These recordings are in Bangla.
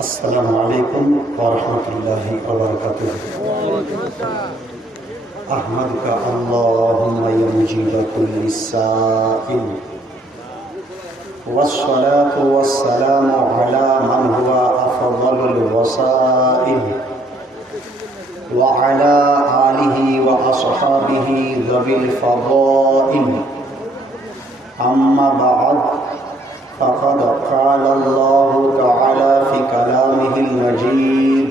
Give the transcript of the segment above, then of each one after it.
अस्सलामु अलैकुम व रहमतुल्लाहि व बरकातुहू। अहमदुका अल्लाहुम्मा या मुजीब कुल्लि साइल वस्सलातु वस्सलामु अला मन हुवा अफदलुल वसाइल व अला आलिहि व अस्हाबिहि ज़विल फ़दाइल। अम्मा बअद फ़क़द क़ाल अल्लाहु तआला फ़ी कलामिहिल मजीद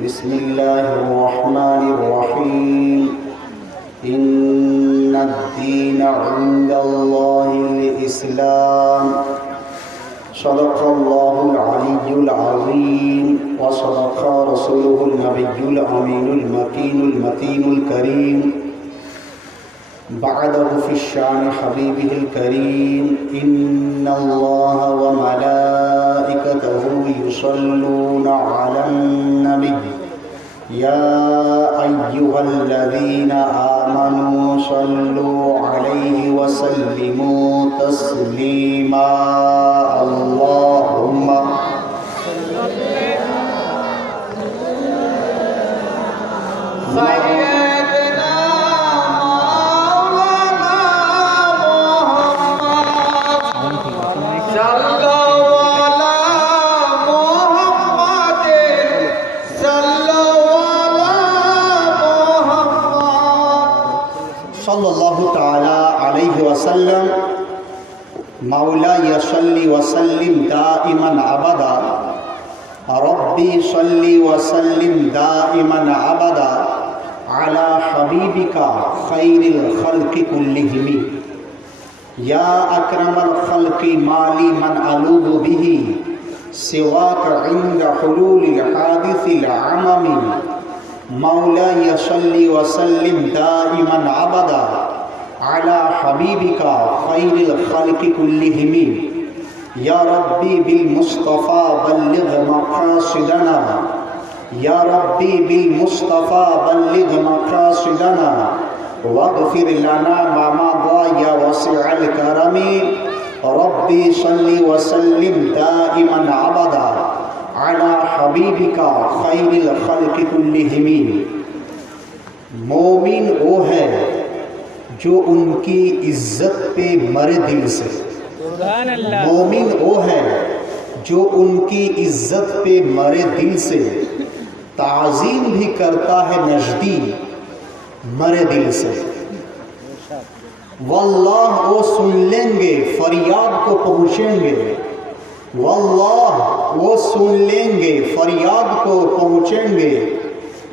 बिस्मिल्लाहिर रहमानिर रहीम इन्नद-दीन इंदल्लाहिल इस्लाम सदक़ल्लाहुल अलिय्युल अज़ीम व सदक़ रसूलुहुन नबिय्युल अमीनुल मकीनुल मतीनुल करीम बअदहु फ़िश्शान हबीबिहिल करीम इन्नल्लाह व मलाइकतहु युसल्लूना अलन नबी या अय्युहल्लज़ीना आमनू सल्लू अलैहि व सल्लिमू तस्लीमा। अल्लाहुम्मा सल्लल्लाहु तआला अलैहि वसल्लम मौला यसल्ली वसल्लिम दाइमन अबदा रब्बी सल्ली वसल्लिम दाइमन अबदा अला हबीबिका खैरिल खल्क़ि कुल्लिहिम या अक्रमल खल्क़ि माली मन अलूबु बिही सिवाक इंद हुलूलिल हादिसिल अममी मौला यसल्ली वसल्लिम दाइमन अबदा अला हबीबिका खैरिल खल्क़ि कुल्लिहिम या रब्बी बिल मुस्तफ़ा बल्लिग़ मक़ासिदना या रब्बी बिल मुस्तफ़ा बल्लिग़ मक़ासिदना वग़फ़िर लना मा मज़ा या वसीअल करमी रब्बी सल्ली वसल्लिम दाइमन अबदा अला हबीबिका खैरिल खल्क़ि कुल्लिहिम। मोमिन वो है जो उनकी इज्जत पे मरे दिल से। मोमिन वो है जो उनकी इज्जत पे मरे दिल से, ताज़ीम भी करता है नजदीक मरे दिल से। वल्लाह वो सुन लेंगे फरियाद को पहुँचेंगे, वल्लाह वो सुन लेंगे फरियाद को पहुँचेंगे,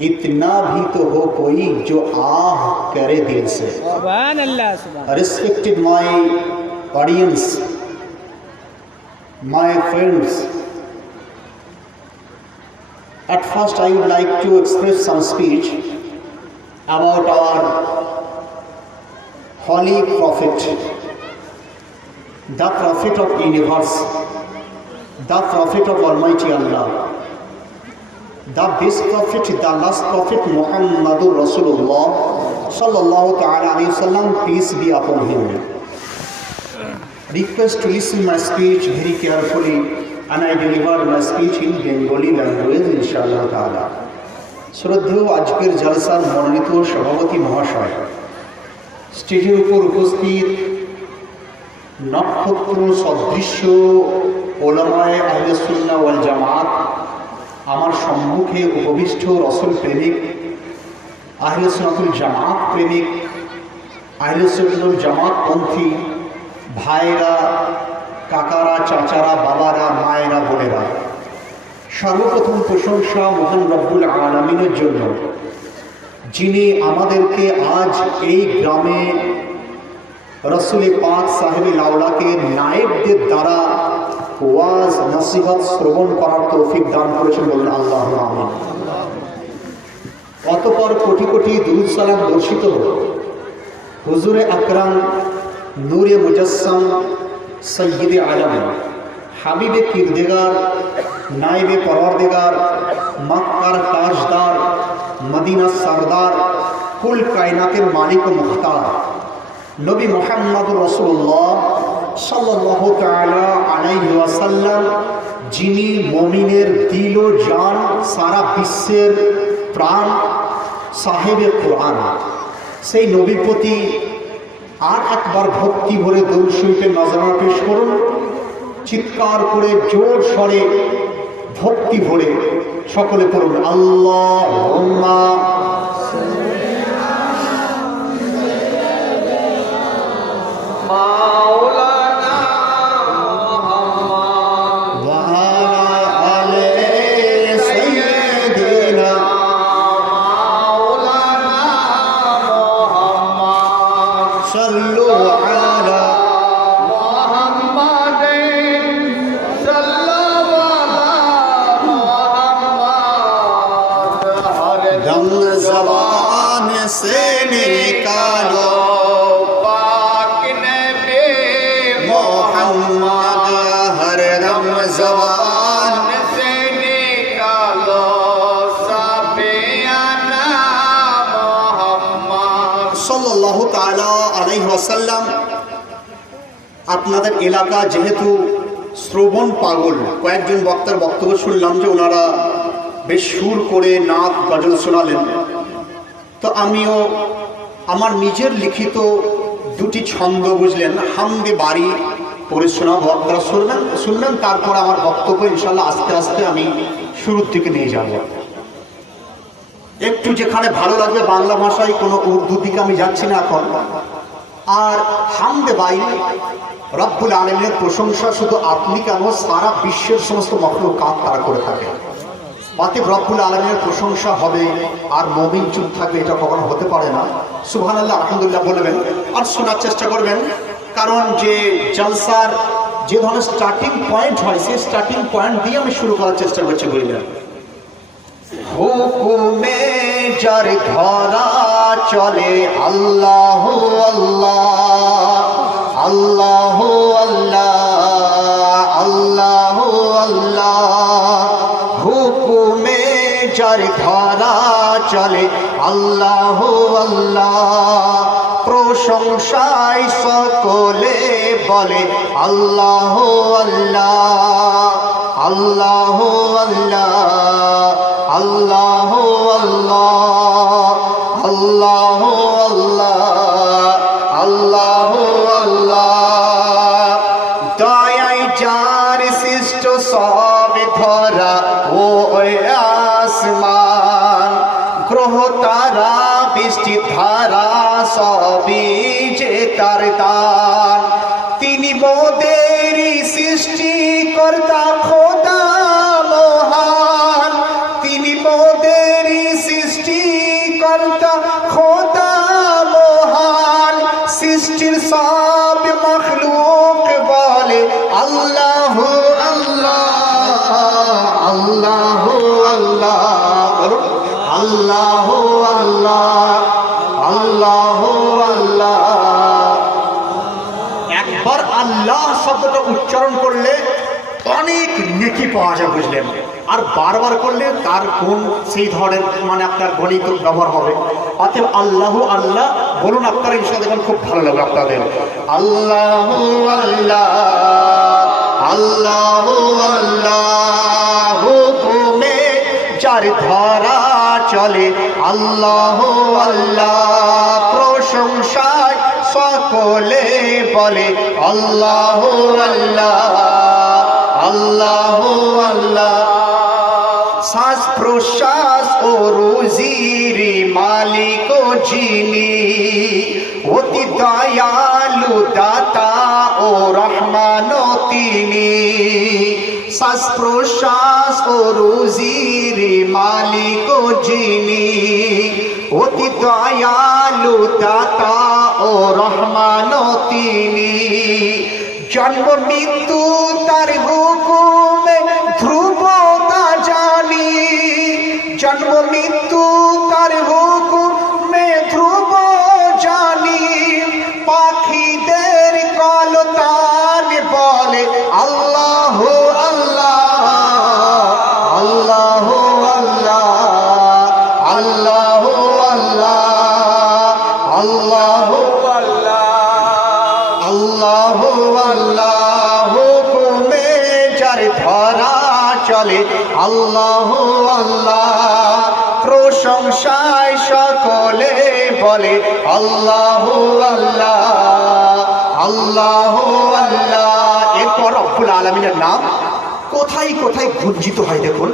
इतना भी तो हो कोई जो आह करे दिल से। सुभान अल्लाह। Respected my audience, my friends, at first I would like to express some speech about our holy prophet, the prophet of universe, the prophet of Almighty Allah, the best prophet, the last prophet Muhammadur Rasulullah sallallahu ta'ala alayhi wasallam, peace be upon him. Request to listen my speech very carefully, and I deliver my speech in Bengali language inshallah ta'ala. শ্রদ্ধেয় আজকের জলসার মনোনীত সভাপতি মহাশয়, স্টেজের উপর উপস্থিত নক্ষত্র সদৃশ্য ওলামায়ে আহলে সুন্নাহ ওয়াল জামাত, আমার সম্মুখে উপবিষ্ট রসুল প্রেমিক, আহলে সুন্নাতুল জামাত প্রেমিক, আহলে সুন্নাতুল জামাতপন্থী ভাইরা, কাকারা, চাচারা, বাবারা, মায়েরা, বোনেরা, সর্বপ্রথম প্রশংসা মহান রব্বুল আলামিনের জন্য, যিনি আমাদেরকে আজ এই গ্রামে রসুল পাক সাহেবে লাওলাকে নায়েবদের দ্বারা ওয়াজ নসিহত শ্রবণ করার তৌফিক দান করেছেন, বলুন আল্লাহুম্মা আমিন। অতঃপর কোটি কোটি দুরূদ সালাম বর্ষিত হুজুরে আকরাম নূরে মুজাসসাম সৈয়দে আলম হাবিবে কিরদেগার নাইবে পরওয়ারদিগার মক্কার তাজদার মদিনার সরদার কুল কায়নাতের মালিক ও মুখতার নবী মুহাম্মদুর রাসূলুল্লাহ সাল্লাল্লাহু তাআলা আলাইহি ওয়াসাল্লাম, যিনি মুমিনের দিল ও জান, সারা বিশ্বের প্রাণ, সাহেবে কোরআন, সেই নবীর প্রতি আর একবার ভক্তি ভরে দরুদ শরীফের নজরানা পেশ করুন। চিৎকার করে জোর স্বরে ভক্তি ভরে সকলে পড়ুন আল্লাহুম্মা মাওলানা মুহাম্মদ ওয়া আলা আলি সাইয়্যিদিনা মাওলানা মুহাম্মদ সাল্লু আলা মুহাম্মাদিন সাল্লাল্লাহু মুহাম্মদ হর दम ज़बान से निकालो पाक नबी मोहम्मद, हर दम ज़बान से निकालो साफियाना मुहम्मद সাল্লাল্লাহু তাআলা আলাইহি ওয়াসাল্লাম। আপনাদের এলাকা যেহেতু শ্রবণ পাগল, কয়েকজন বক্তার বক্তব্য শুনলাম যে ওনারা বেশ সুর করে নাচ গজল শোনালেন, তো আমিও আমার নিজের লিখিত দুটি ছন্দ বুঝলেন হামদে বাড়ি পড়ে শোনাবো, আপনারা শুনবেন, তারপর আমার বক্তব্য ইনশাল্লাহ আস্তে আস্তে আমি শুরুর দিকে নিয়ে যাব। একটু যেখানে ভালো লাগবে বাংলা ভাষায়, কোনো উর্দু দিকে আমি যাচ্ছি না এখন। আর হামদে বাড়ি রব্বুল আলামিনের প্রশংসা শুধু আপনি কেন, সারা বিশ্বের সমস্ত মখলুকাত তারা করে থাকে। অতএব রব্বুল আলামিনের প্রশংসা হবে আর মুমিন চুপ থাকবে, এটা কখনো হতে পারে না। সুবহানাল্লাহ আলহামদুলিল্লাহ বলবেন আর শোনার চেষ্টা করবেন, কারণ যে জলসার যে ধরনের স্টার্টিং পয়েন্ট হয় সেই স্টার্টিং পয়েন্ট দিয়ে আমি শুরু করার চেষ্টা করছি। বুঝলেন, হুকুমে যার ধরা চলে আল্লাহ আল্লাহ আল্লাহ আল্লাহ আল্লাহ আল্লাহ, হুকুমে যার ধরা চলে আল্লাহ আল্লাহ, প্রশংসায় সকলে বলে আল্লাহ আল্লাহ আল্লাহ আল্লাহ আল্লাহ আল্লাহ আল্লাহ আল্লাহ আল্লাহ আল্লাহ, দয়াই যার সৃষ্ট সব ধরা ও আসমান, গ্রহ তারা বৃষ্টি ধারা সবই যে তার দান, তিনি মোদের সৃষ্টিকর্তা খোদা মহান, তিনি মোদের সৃষ্টিকর্তা খোদা মহান, সৃষ্টির সব মখলুক বলে আল্লাহ আল্লাহ আল্লাহ আল্লাহ আল্লাহ আল্লাহ আল্লাহ। একবার আল্লাহ শব্দটা উচ্চারণ করলে অনেক নেকি পাওয়া যায়, বুঝলেন, আর বারবার করলে তার কোন সেই ধরনের মানে আপনার গণিত ব্যবহার হবে। অতএব আল্লাহ আল্লাহ বলুন, আপনারা ইনশাআল্লাহ দেখবেন খুব ভালো লাগবে আপনাদের। আল্লাহ আল্লাহ আল্লাহ আল্লাহ, হুকুমে যার ধরা চলে আল্লাহ আল্লাহ, প্রশংসায় সকলে বলে আল্লাহ আল্লাহ আল্লাহ আল্লাহ, শ্বাস প্রশ্বাস ও রুজির মালিক যিনি, অতি দয়ালু দাতা ও রহমান তিনি, শ্বাস প্রশ্বাস ও রুজির মালিক যিনি, অতি দয়ালু দাতা ও রহমান তিনি, জন্ম মৃত্যু তার বলে আল্লাহ আল্লাহ, প্রশংসায় সকলে বলে আল্লাহ আল্লাহ আল্লাহ আল্লাহ। এরপর রব্বুল আলামিনের নাম কোথায় কোথায় গুঞ্জিত হয় দেখুন,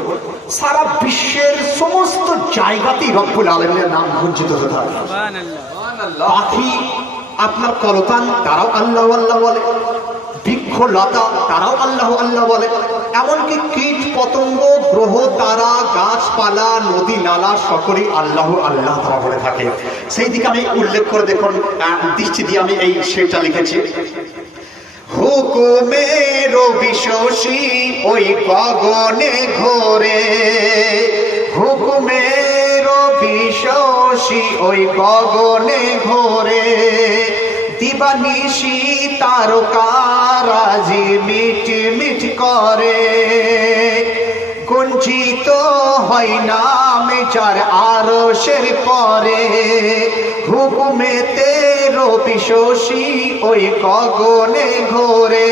সারা বিশ্বের সমস্ত জায়গাতেই রব্বুল আলামিনের নাম গুঞ্জিত হতে থাকে। পাখি আপনার কলতান তারাও আল্লাহ আল্লাহ বলে, বৃক্ষ লতা তারাও আল্লাহ আল্লাহ বলে, এমনকি কীট পতঙ্গ গ্রহ তারা গাছপালা নদী নালা সকলেই আল্লাহ আল্লাহ তারা বলে থাকে। সেই দিকে আমি উল্লেখ করে দেখুন, দৃষ্টি দিয়ে আমি এই শেরটা লিখেছি। হুকুমের বিশ্বসী ওই গগনে ঘোরে, হুকুমের বিশ্বসী ওই গগনে ঘোরে, দিবানিশি তারকারাজি মিট মিট করে, গুঞ্জিত হয় নাম যার আরশের পরে, হুকুমেতে রবিশোষী ওই গগনে ঘোরে,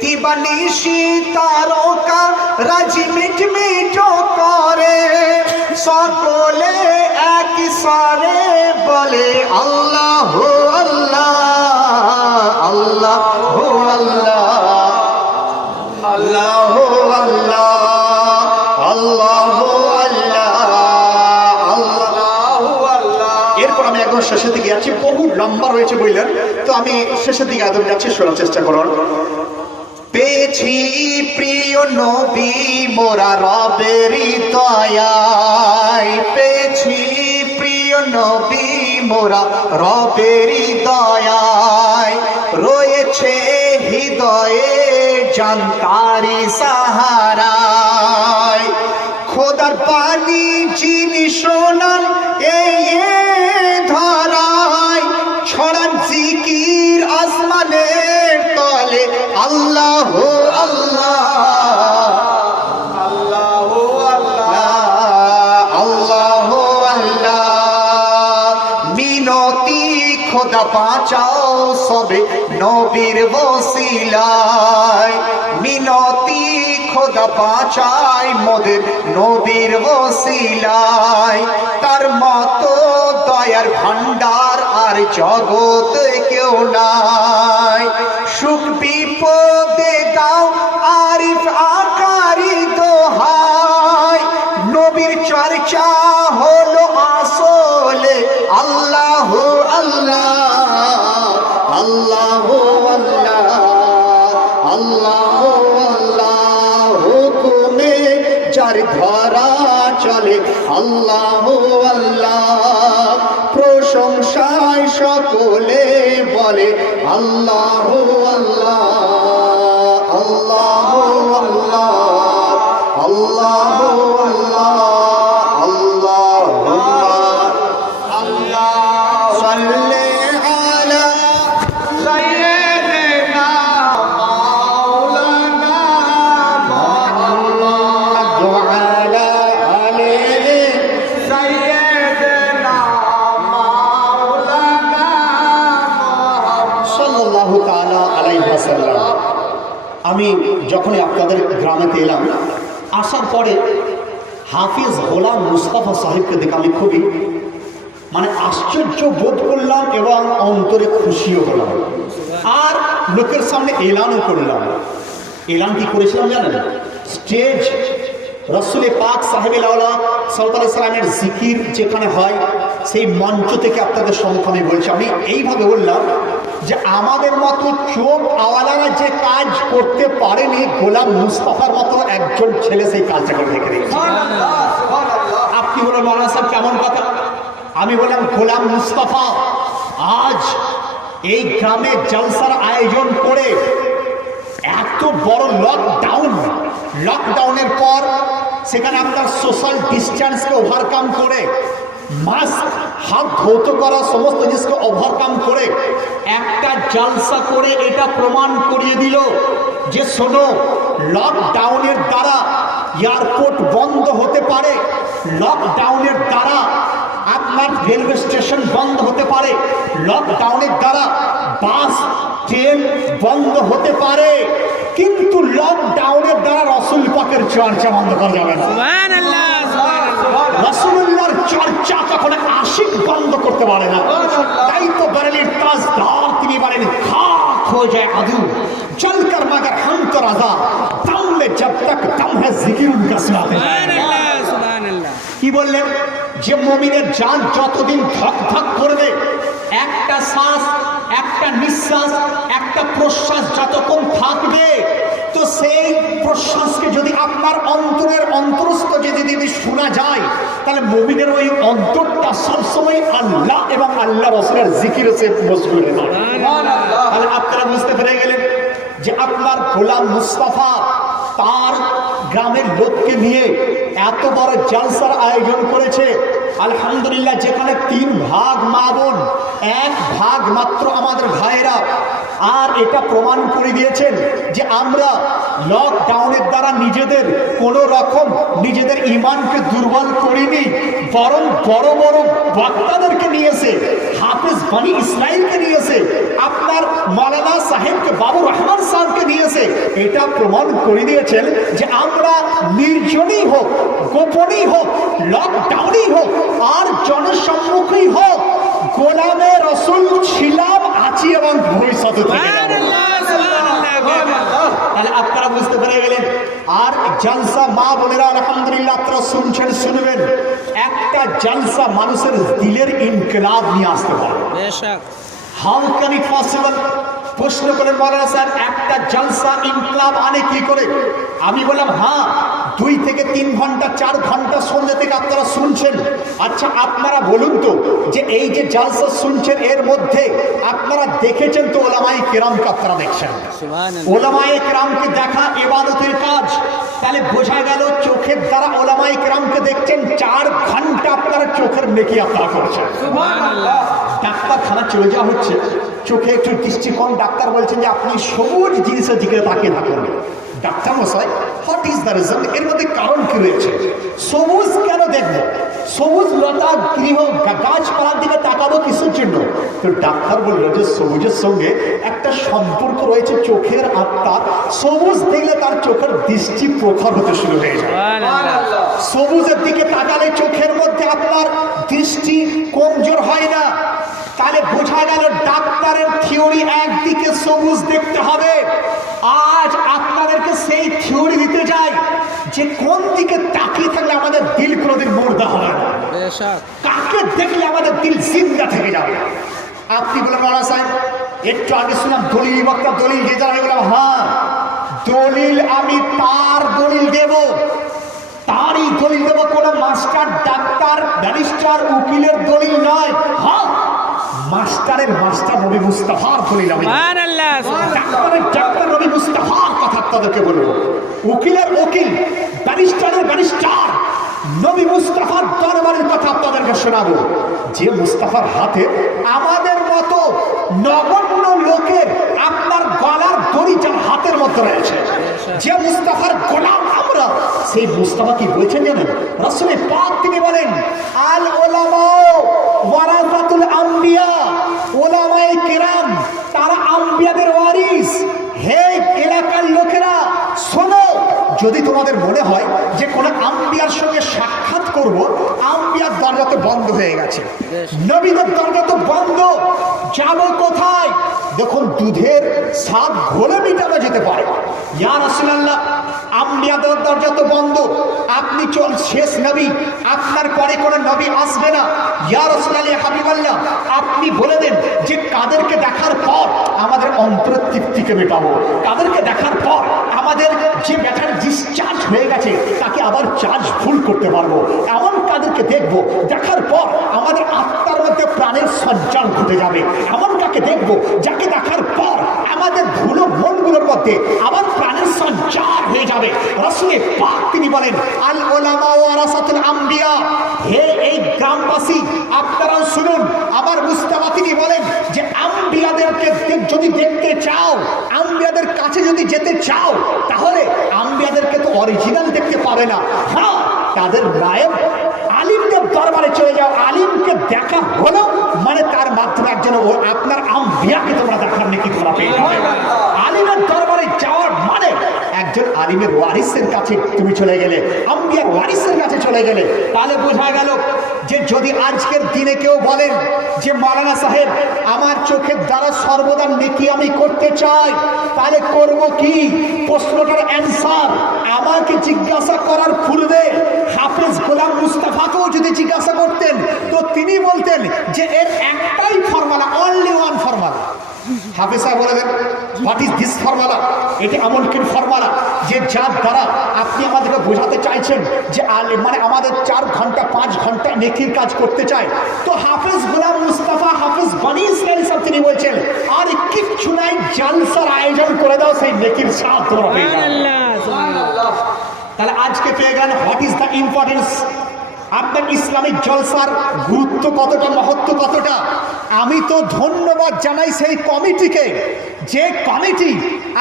দিবানিশি তারকা রাজি মিট মিট করে, সকলে এক সারে বলে আল্লাহ আল্লাহ আল্লাহ আল্লাহ আল্লাহ আল্লাহ আল্লাহ আল্লাহ। এরপর আমি একদম শেষের দিকে যাচ্ছি, বহু লম্বা রয়েছে বললেন, তো আমি শেষের দিকে একদম যাচ্ছি, শোনার চেষ্টা করুন। পেয়েছি প্রিয় নবী মোরা রবের দয়ায়, পেয়েছি প্রিয় নবী মোরা রবের দয়ায়, রয়েছে হৃদয়ে জানতারি সাহারায়, খোদার পানি যিনি শোনান এই ধরায়, ছড়ান জিকির আসমানের তলে আল্লাহ আল্লাহ আল্লাহ আল্লাহ আল্লাহ। মিনতি খোদা বাঁচাও সবে নবীর ওসিলায়, মিনতি খোদা বাঁচাই মোদের নবীর ওসিলায়, তার মতো দয়ার ভান্ডার আর জগতে কেউ নাই, সুখ বিপদে দাও আরিফ আকারি দোহাই, নবীর চর্চা হলো আসলে আল্লাহ আল্লাহ আল্লাহ আল্লাহ আল্লাহ আল্লাহ। হুকুমে যার ধরা চলে আল্লাহ আল্লাহ, প্রশংসায় সকলে বলে আল্লাহ আল্লাহ আল্লাহ আল্লাহ আল্লাহ আল্লাহ আল্লাহ সাল্লি আলা সাইয়্যিদিনা মাওলানা মুহাম্মদ আলা আলিহি সাইয়্যিদিনা মাওলানা মুহাম্মদ সাল্লাল্লাহু তাআলা আলাইহি ওয়াসাল্লাম। আমি যখনই আপনাদের গ্রামেতে এলাম, আসার পরে হাফিজ গোলাম মুস্তাফা সাহেবকে দেখে আমি খুবই আশ্চর্য বোধ করলাম এবং অন্তরে খুশিও হলাম, আর লোকের সামনে এলানও করলাম। এলান কি করেছিলাম জানেন? স্টেজ রসুল পাক সাহেবের আওলাদ সাল্লাল্লাহু আলাইহি সাল্লামের জিকির যেখানে হয়, সেই মঞ্চ থেকে আপনাদের সম্মুখে আমি বলছি, আমি এইভাবে বললাম যে আমাদের মতো চোখ আওয়ালারা যে কাজ করতে পারেনি, গোলাম মুস্তাফার মতো একজন ছেলে সেই কাজটা করে রেখে দিয়েছে। আপনি বলেন মৌলানা সাহেব কেমন কথা? আমি বললাম গোলাম মুস্তাফা আজ এই গ্রামে জলসার আয়োজন করে এত বড় লকডাউনের পর সেখানে আপনার সোশ্যাল ডিস্টেন্সকে ওভারকাম করে, মাস্ক হাত ধৌত করা সমস্ত জিনিসকে ওভারকাম করে একটা জলসা করে এটা প্রমাণ করিয়ে দিল যে শোনো, লকডাউনের দ্বারা এয়ারপোর্ট বন্ধ হতে পারে, লকডাউনের দ্বারা আপনার রেলওয়ে স্টেশন বন্ধ হতে পারে, লকডাউনের দ্বারা বাস ট্রেন বন্ধ হতে পারে, কিন্তু লকডাউনের দ্বারা রসুল পাকের চর্চা বন্ধ করা যাবে না। সুবহানাল্লাহ, সুবহানাল্লাহ। রসুল্লাহর চর্চা কখনো আশিক বন্ধ করতে পারে না। তাই তো বরেলির তাজদার তিনি বলেন, খাক হো যায় আদু চলকর মগর হম তো রাজা দম মে জব তক দম है जिक्र उनका सुनाते हैं। সুবহানাল্লাহ, সুবহানাল্লাহ। কি বললেন? যে মুমিনের জান যতদিন ধক ধক করবে, একটা শ্বাস, একটা নিঃশ্বাস, একটা প্রশ্বাস যতক্ষণ থাকবে, তো সেই প্রশ্বাসকে যদি আপনার অন্তরের অন্তরস্থ যদি শোনা যায়, তাহলে মুমিনের ওই অন্তরটা সবসময় আল্লাহ এবং আল্লাহ রাসূলের জিকিরে সে মশগুল হয়ে যায়। তাহলে আপনারা বুঝতে পেরে গেলেন যে আপনার গোলাম মুস্তাফা তার গ্রামের লোককে নিয়ে এত বড় জলসার আয়োজন করেছে। আলহামদুলিল্লাহ, যেখানে 3 ভাগ মা বোন, 1 ভাগ মাত্র আমাদের ভাইয়েরা। আর এটা প্রমাণ করে দিয়েছেন যে আমরা লকডাউনের দ্বারা নিজেদের কোনো রকম নিজেদের ইমানকে দুর্বল করিনি, বরং বড় বড় বক্তাদেরকে নিয়েছে, হাফেজ বানি ইসরাইলকে নিয়েছে, আপনার মাওলানা সাহেবকে, বাবুর রহমান সাহেবকে নিয়েছে। এটা প্রমাণ করে দিয়েছেন যে আমরা নির্জনই হোক, গোপনই হোক, লকডাউনই হোক আর জনসম্মুখই হোক, গোলামে রসুল ছিলাম, আছি এবং ভবিষ্যতে থেকে যাব। তাহলে আপনারা বুঝতে পেরে গেলেন। আর জলসা মা বোনেরা আলহামদুলিল্লাহ আপনারা শুনছেন, শুনবেন, একটা জলসা মানুষের দিলের ইনকিলাব নিয়ে আসতে পারে। বেশক। How can it possible? প্রশ্ন করেন মাওলানা স্যার, একটা জলসা ইনকিলাব আনে কি করে? আমি বললাম হ্যাঁ, 2 থেকে 3 ঘন্টা 4 ঘন্টা সন্ধ্যা থেকে আপনারা শুনছেন। আচ্ছা আপনারা বলুন তো, যে এই যে জলসা শুনছেন এর মধ্যে আপনারা দেখেছেন তো ওলামায়ে কেরামকে আপনারা দেখছেন। সুবহানাল্লাহ। ওলামায়ে কেরামকে দেখা ইবাদতের কাজ। তাহলে বোঝা গেল চোখের দ্বারা ওলামায়ে কেরামকে দেখছেন, 4 ঘন্টা আপনারা চোখের নেকি আপনারা করছেন। সুবহানাল্লাহ। ডাক্তারখানা চলে যাওয়া হচ্ছে, চোখে একটু দৃষ্টিকোণ, ডাক্তার বলছেন যে আপনি সবুজ জিনিসের দিকে তাকিয়ে থাকুন। ডাক্তার মশাই, হোয়াট ইজ দ্য রিজন? এর মধ্যে কারণ কি রয়েছে? সবুজ কেন দেখবো? সবুজ লতা গৃহ গাছপালার দিকে তাকাবো কিসের জন্য? তো ডাক্তার বললো যে সবুজের সঙ্গে একটা সম্পর্ক রয়েছে চোখের আত্মার। সবুজ দেখলে তার চোখের দৃষ্টি প্রখর হতে শুরু হয়ে যায়। সুবহানাল্লাহ। সবুজের দিকে তাকালে চোখের মধ্যে আপনার দৃষ্টি কমজোর হয় না। তাহলে বোঝা গেল ডাক্তারের থিওরি একদিকে সবুজ দেখতে হবে। আজ আপনাদেরকে সেই থিওরি দিতে যাই যে কোন দিকে তাকিয়ে থাকলে আমাদের দিল কোনোদিন মুর্দা হবে না, বেশক। কাকে দেখলে আমাদের দিল জিন্দা থেকে যাবে। আপনি বলেন মাওলানা সাহেব, একটু আগে শুনলাম দলিল বক্তা দলিল দিয়ে যারা, বললাম হ্যাঁ, দলিল আমি তার দলিল দেব, তারই দলিল দেবো, কোনো মাস্টার, ডাক্তার, ব্যারিস্টার, উকিলের দলিল নয়। হ্যাঁ, মাস্টারের মাস্টার নবী মুস্তাফার দলিল আমি দেব। সুবহানাল্লাহ, সুবহানাল্লাহ। ডাক্তারের ডাক্তার নবী মুস্তাফার কথা আপনাদেরকে বলবো, উকিলের উকিল, ব্যারিস্টারের ব্যারিস্টার, নবী মুস্তাফার দরবারের কথা আপনাদেরকে শোনাবো। যে মুস্তাফার হাতে আমাদের মতো নগণ্য লোকের আপনার গলার দড়ি যার হাতের মধ্যে রয়েছে, যে মুস্তাফার গোলাম আমরা, সেই মুস্তাফা কি বলছেন জানেন? রাসূলে পাক তিনি বলেন, আল উলামা ওয়ারাসাতুল আম্বিয়া, ওলামায়ে কেরাম তারা আম্বিয়াদের ওয়ারিস। হে এলাকার লোকেরা শোনো, যদি তোমাদের মনে হয় যে কোনো আম্বিয়ার সঙ্গে সাক্ষাৎ করব, আম্বিয়ার দরজা তো বন্ধ হয়ে গেছে, নবীদের দরজা তো বন্ধ, যাব কোথায়? দেখুন, দুধের স্বাদ ঘোলে মিটানো যেতে পারে। ইয়া রাসূলুল্লাহ, আম্বিয়াদের দরজা তো বন্ধ, আপনি চল শেষ নবী, আপনার পরে কোনো নবী আসবে না। ইয়া রাসূলুল্লাহ, হাবিবাল্লাহ, আপনি বলে দেন যে কাদেরকে দেখার পর আমাদের অন্তরের তৃপ্তিকে মেটাবো, কাদেরকে দেখার পর আমাদের যে ব্যাটারি ডিসচার্জ হয়ে গেছে তাকে আবার চার্জ ফুল করতে পারবো, এমন কাদেরকে দেখবো দেখার পর আমাদের আত্মার মধ্যে প্রাণের সঞ্চার ঘটে যাবে, এমন কাকে দেখবো যাকে দেখার পর আমাদের ধুলো মনগুলোর মধ্যে আবার প্রাণের সঞ্চার হয়ে যাবে। রাসূলে পাক তিনি বলেন, আল উলামা ওয়ারাসাতুল আম্বিয়া, হে এই গ্রামবাসী আপনারাও শুনুন, আমার মুস্তাফা তিনি বলেন যে আম্বিয়াদেরকে যদি দেখতে চাও, আম্বিয়াদের কাছে যদি যেতে চাও, তাহলে আম্বিয়াদেরকে তো অরিজিনাল দেখতে পাবে না, হ্যাঁ তাদের নায়েব আলিমদের আলিমের দরবারে চলে যাও, আলিমকে দেখা হলো মানে তার মাধ্যমে একজন আপনার আম্বিয়াকে তোমরা দেখার নাকি তোমরা পেয়ে যাবে। আলিমের দরবারে যাওয়ার মানে একজন আলিমের ওয়ারিসের কাছে তুমি চলে গেলে, আম্বিয়ার ওয়ারিসের কাছে চলে গেলে। তাহলে বোঝা গেল যে যদি আজকের দিনে কেউ বলেন যে মাওলানা সাহেব আমার চোখের দ্বারা সর্বদা নেকি আমি করতে চাই, তাহলে করব কি? প্রশ্নটার অ্যান্সার আমাকে জিজ্ঞাসা করার পূর্বে হাফেজ গোলাম মুস্তাফাকেও যদি জিজ্ঞাসা করতেন তো তিনি বলতেন যে এর একটাই ফর্মুলা, অনলি ওয়ান ফর্মুলা। হাফেজ সাহেব বলে দেন হোয়াট ইজ দিস ফর্মুলা? এটি এমন কি ফর্মুলা যে যার দ্বারা আপনি আমাদেরকে বোঝাতে চাইছেন যে মানে আমাদের 4 ঘন্টা 5 ঘন্টা নেকির কাজ করতে চাই। তো হাফেজ গোলাম মুস্তাফা, হাফেজ বনি ইসরাইল সাহেব তিনি বলছেন আর কিচ্ছু নাই, জালসার আয়োজন করে দাও, সেই নেকির স্বাদ তোমরা পেয়ে যাবে। তাহলে আজকে পেয়ে গেলেন হোয়াট ইজ দ্য ইম্পর্টেন্স, আপনার ইসলামিক জলসার গুরুত্ব কতটা, মহত্ব কতটা। আমি তো ধন্যবাদ জানাই সেই কমিটিকে, যে কমিটি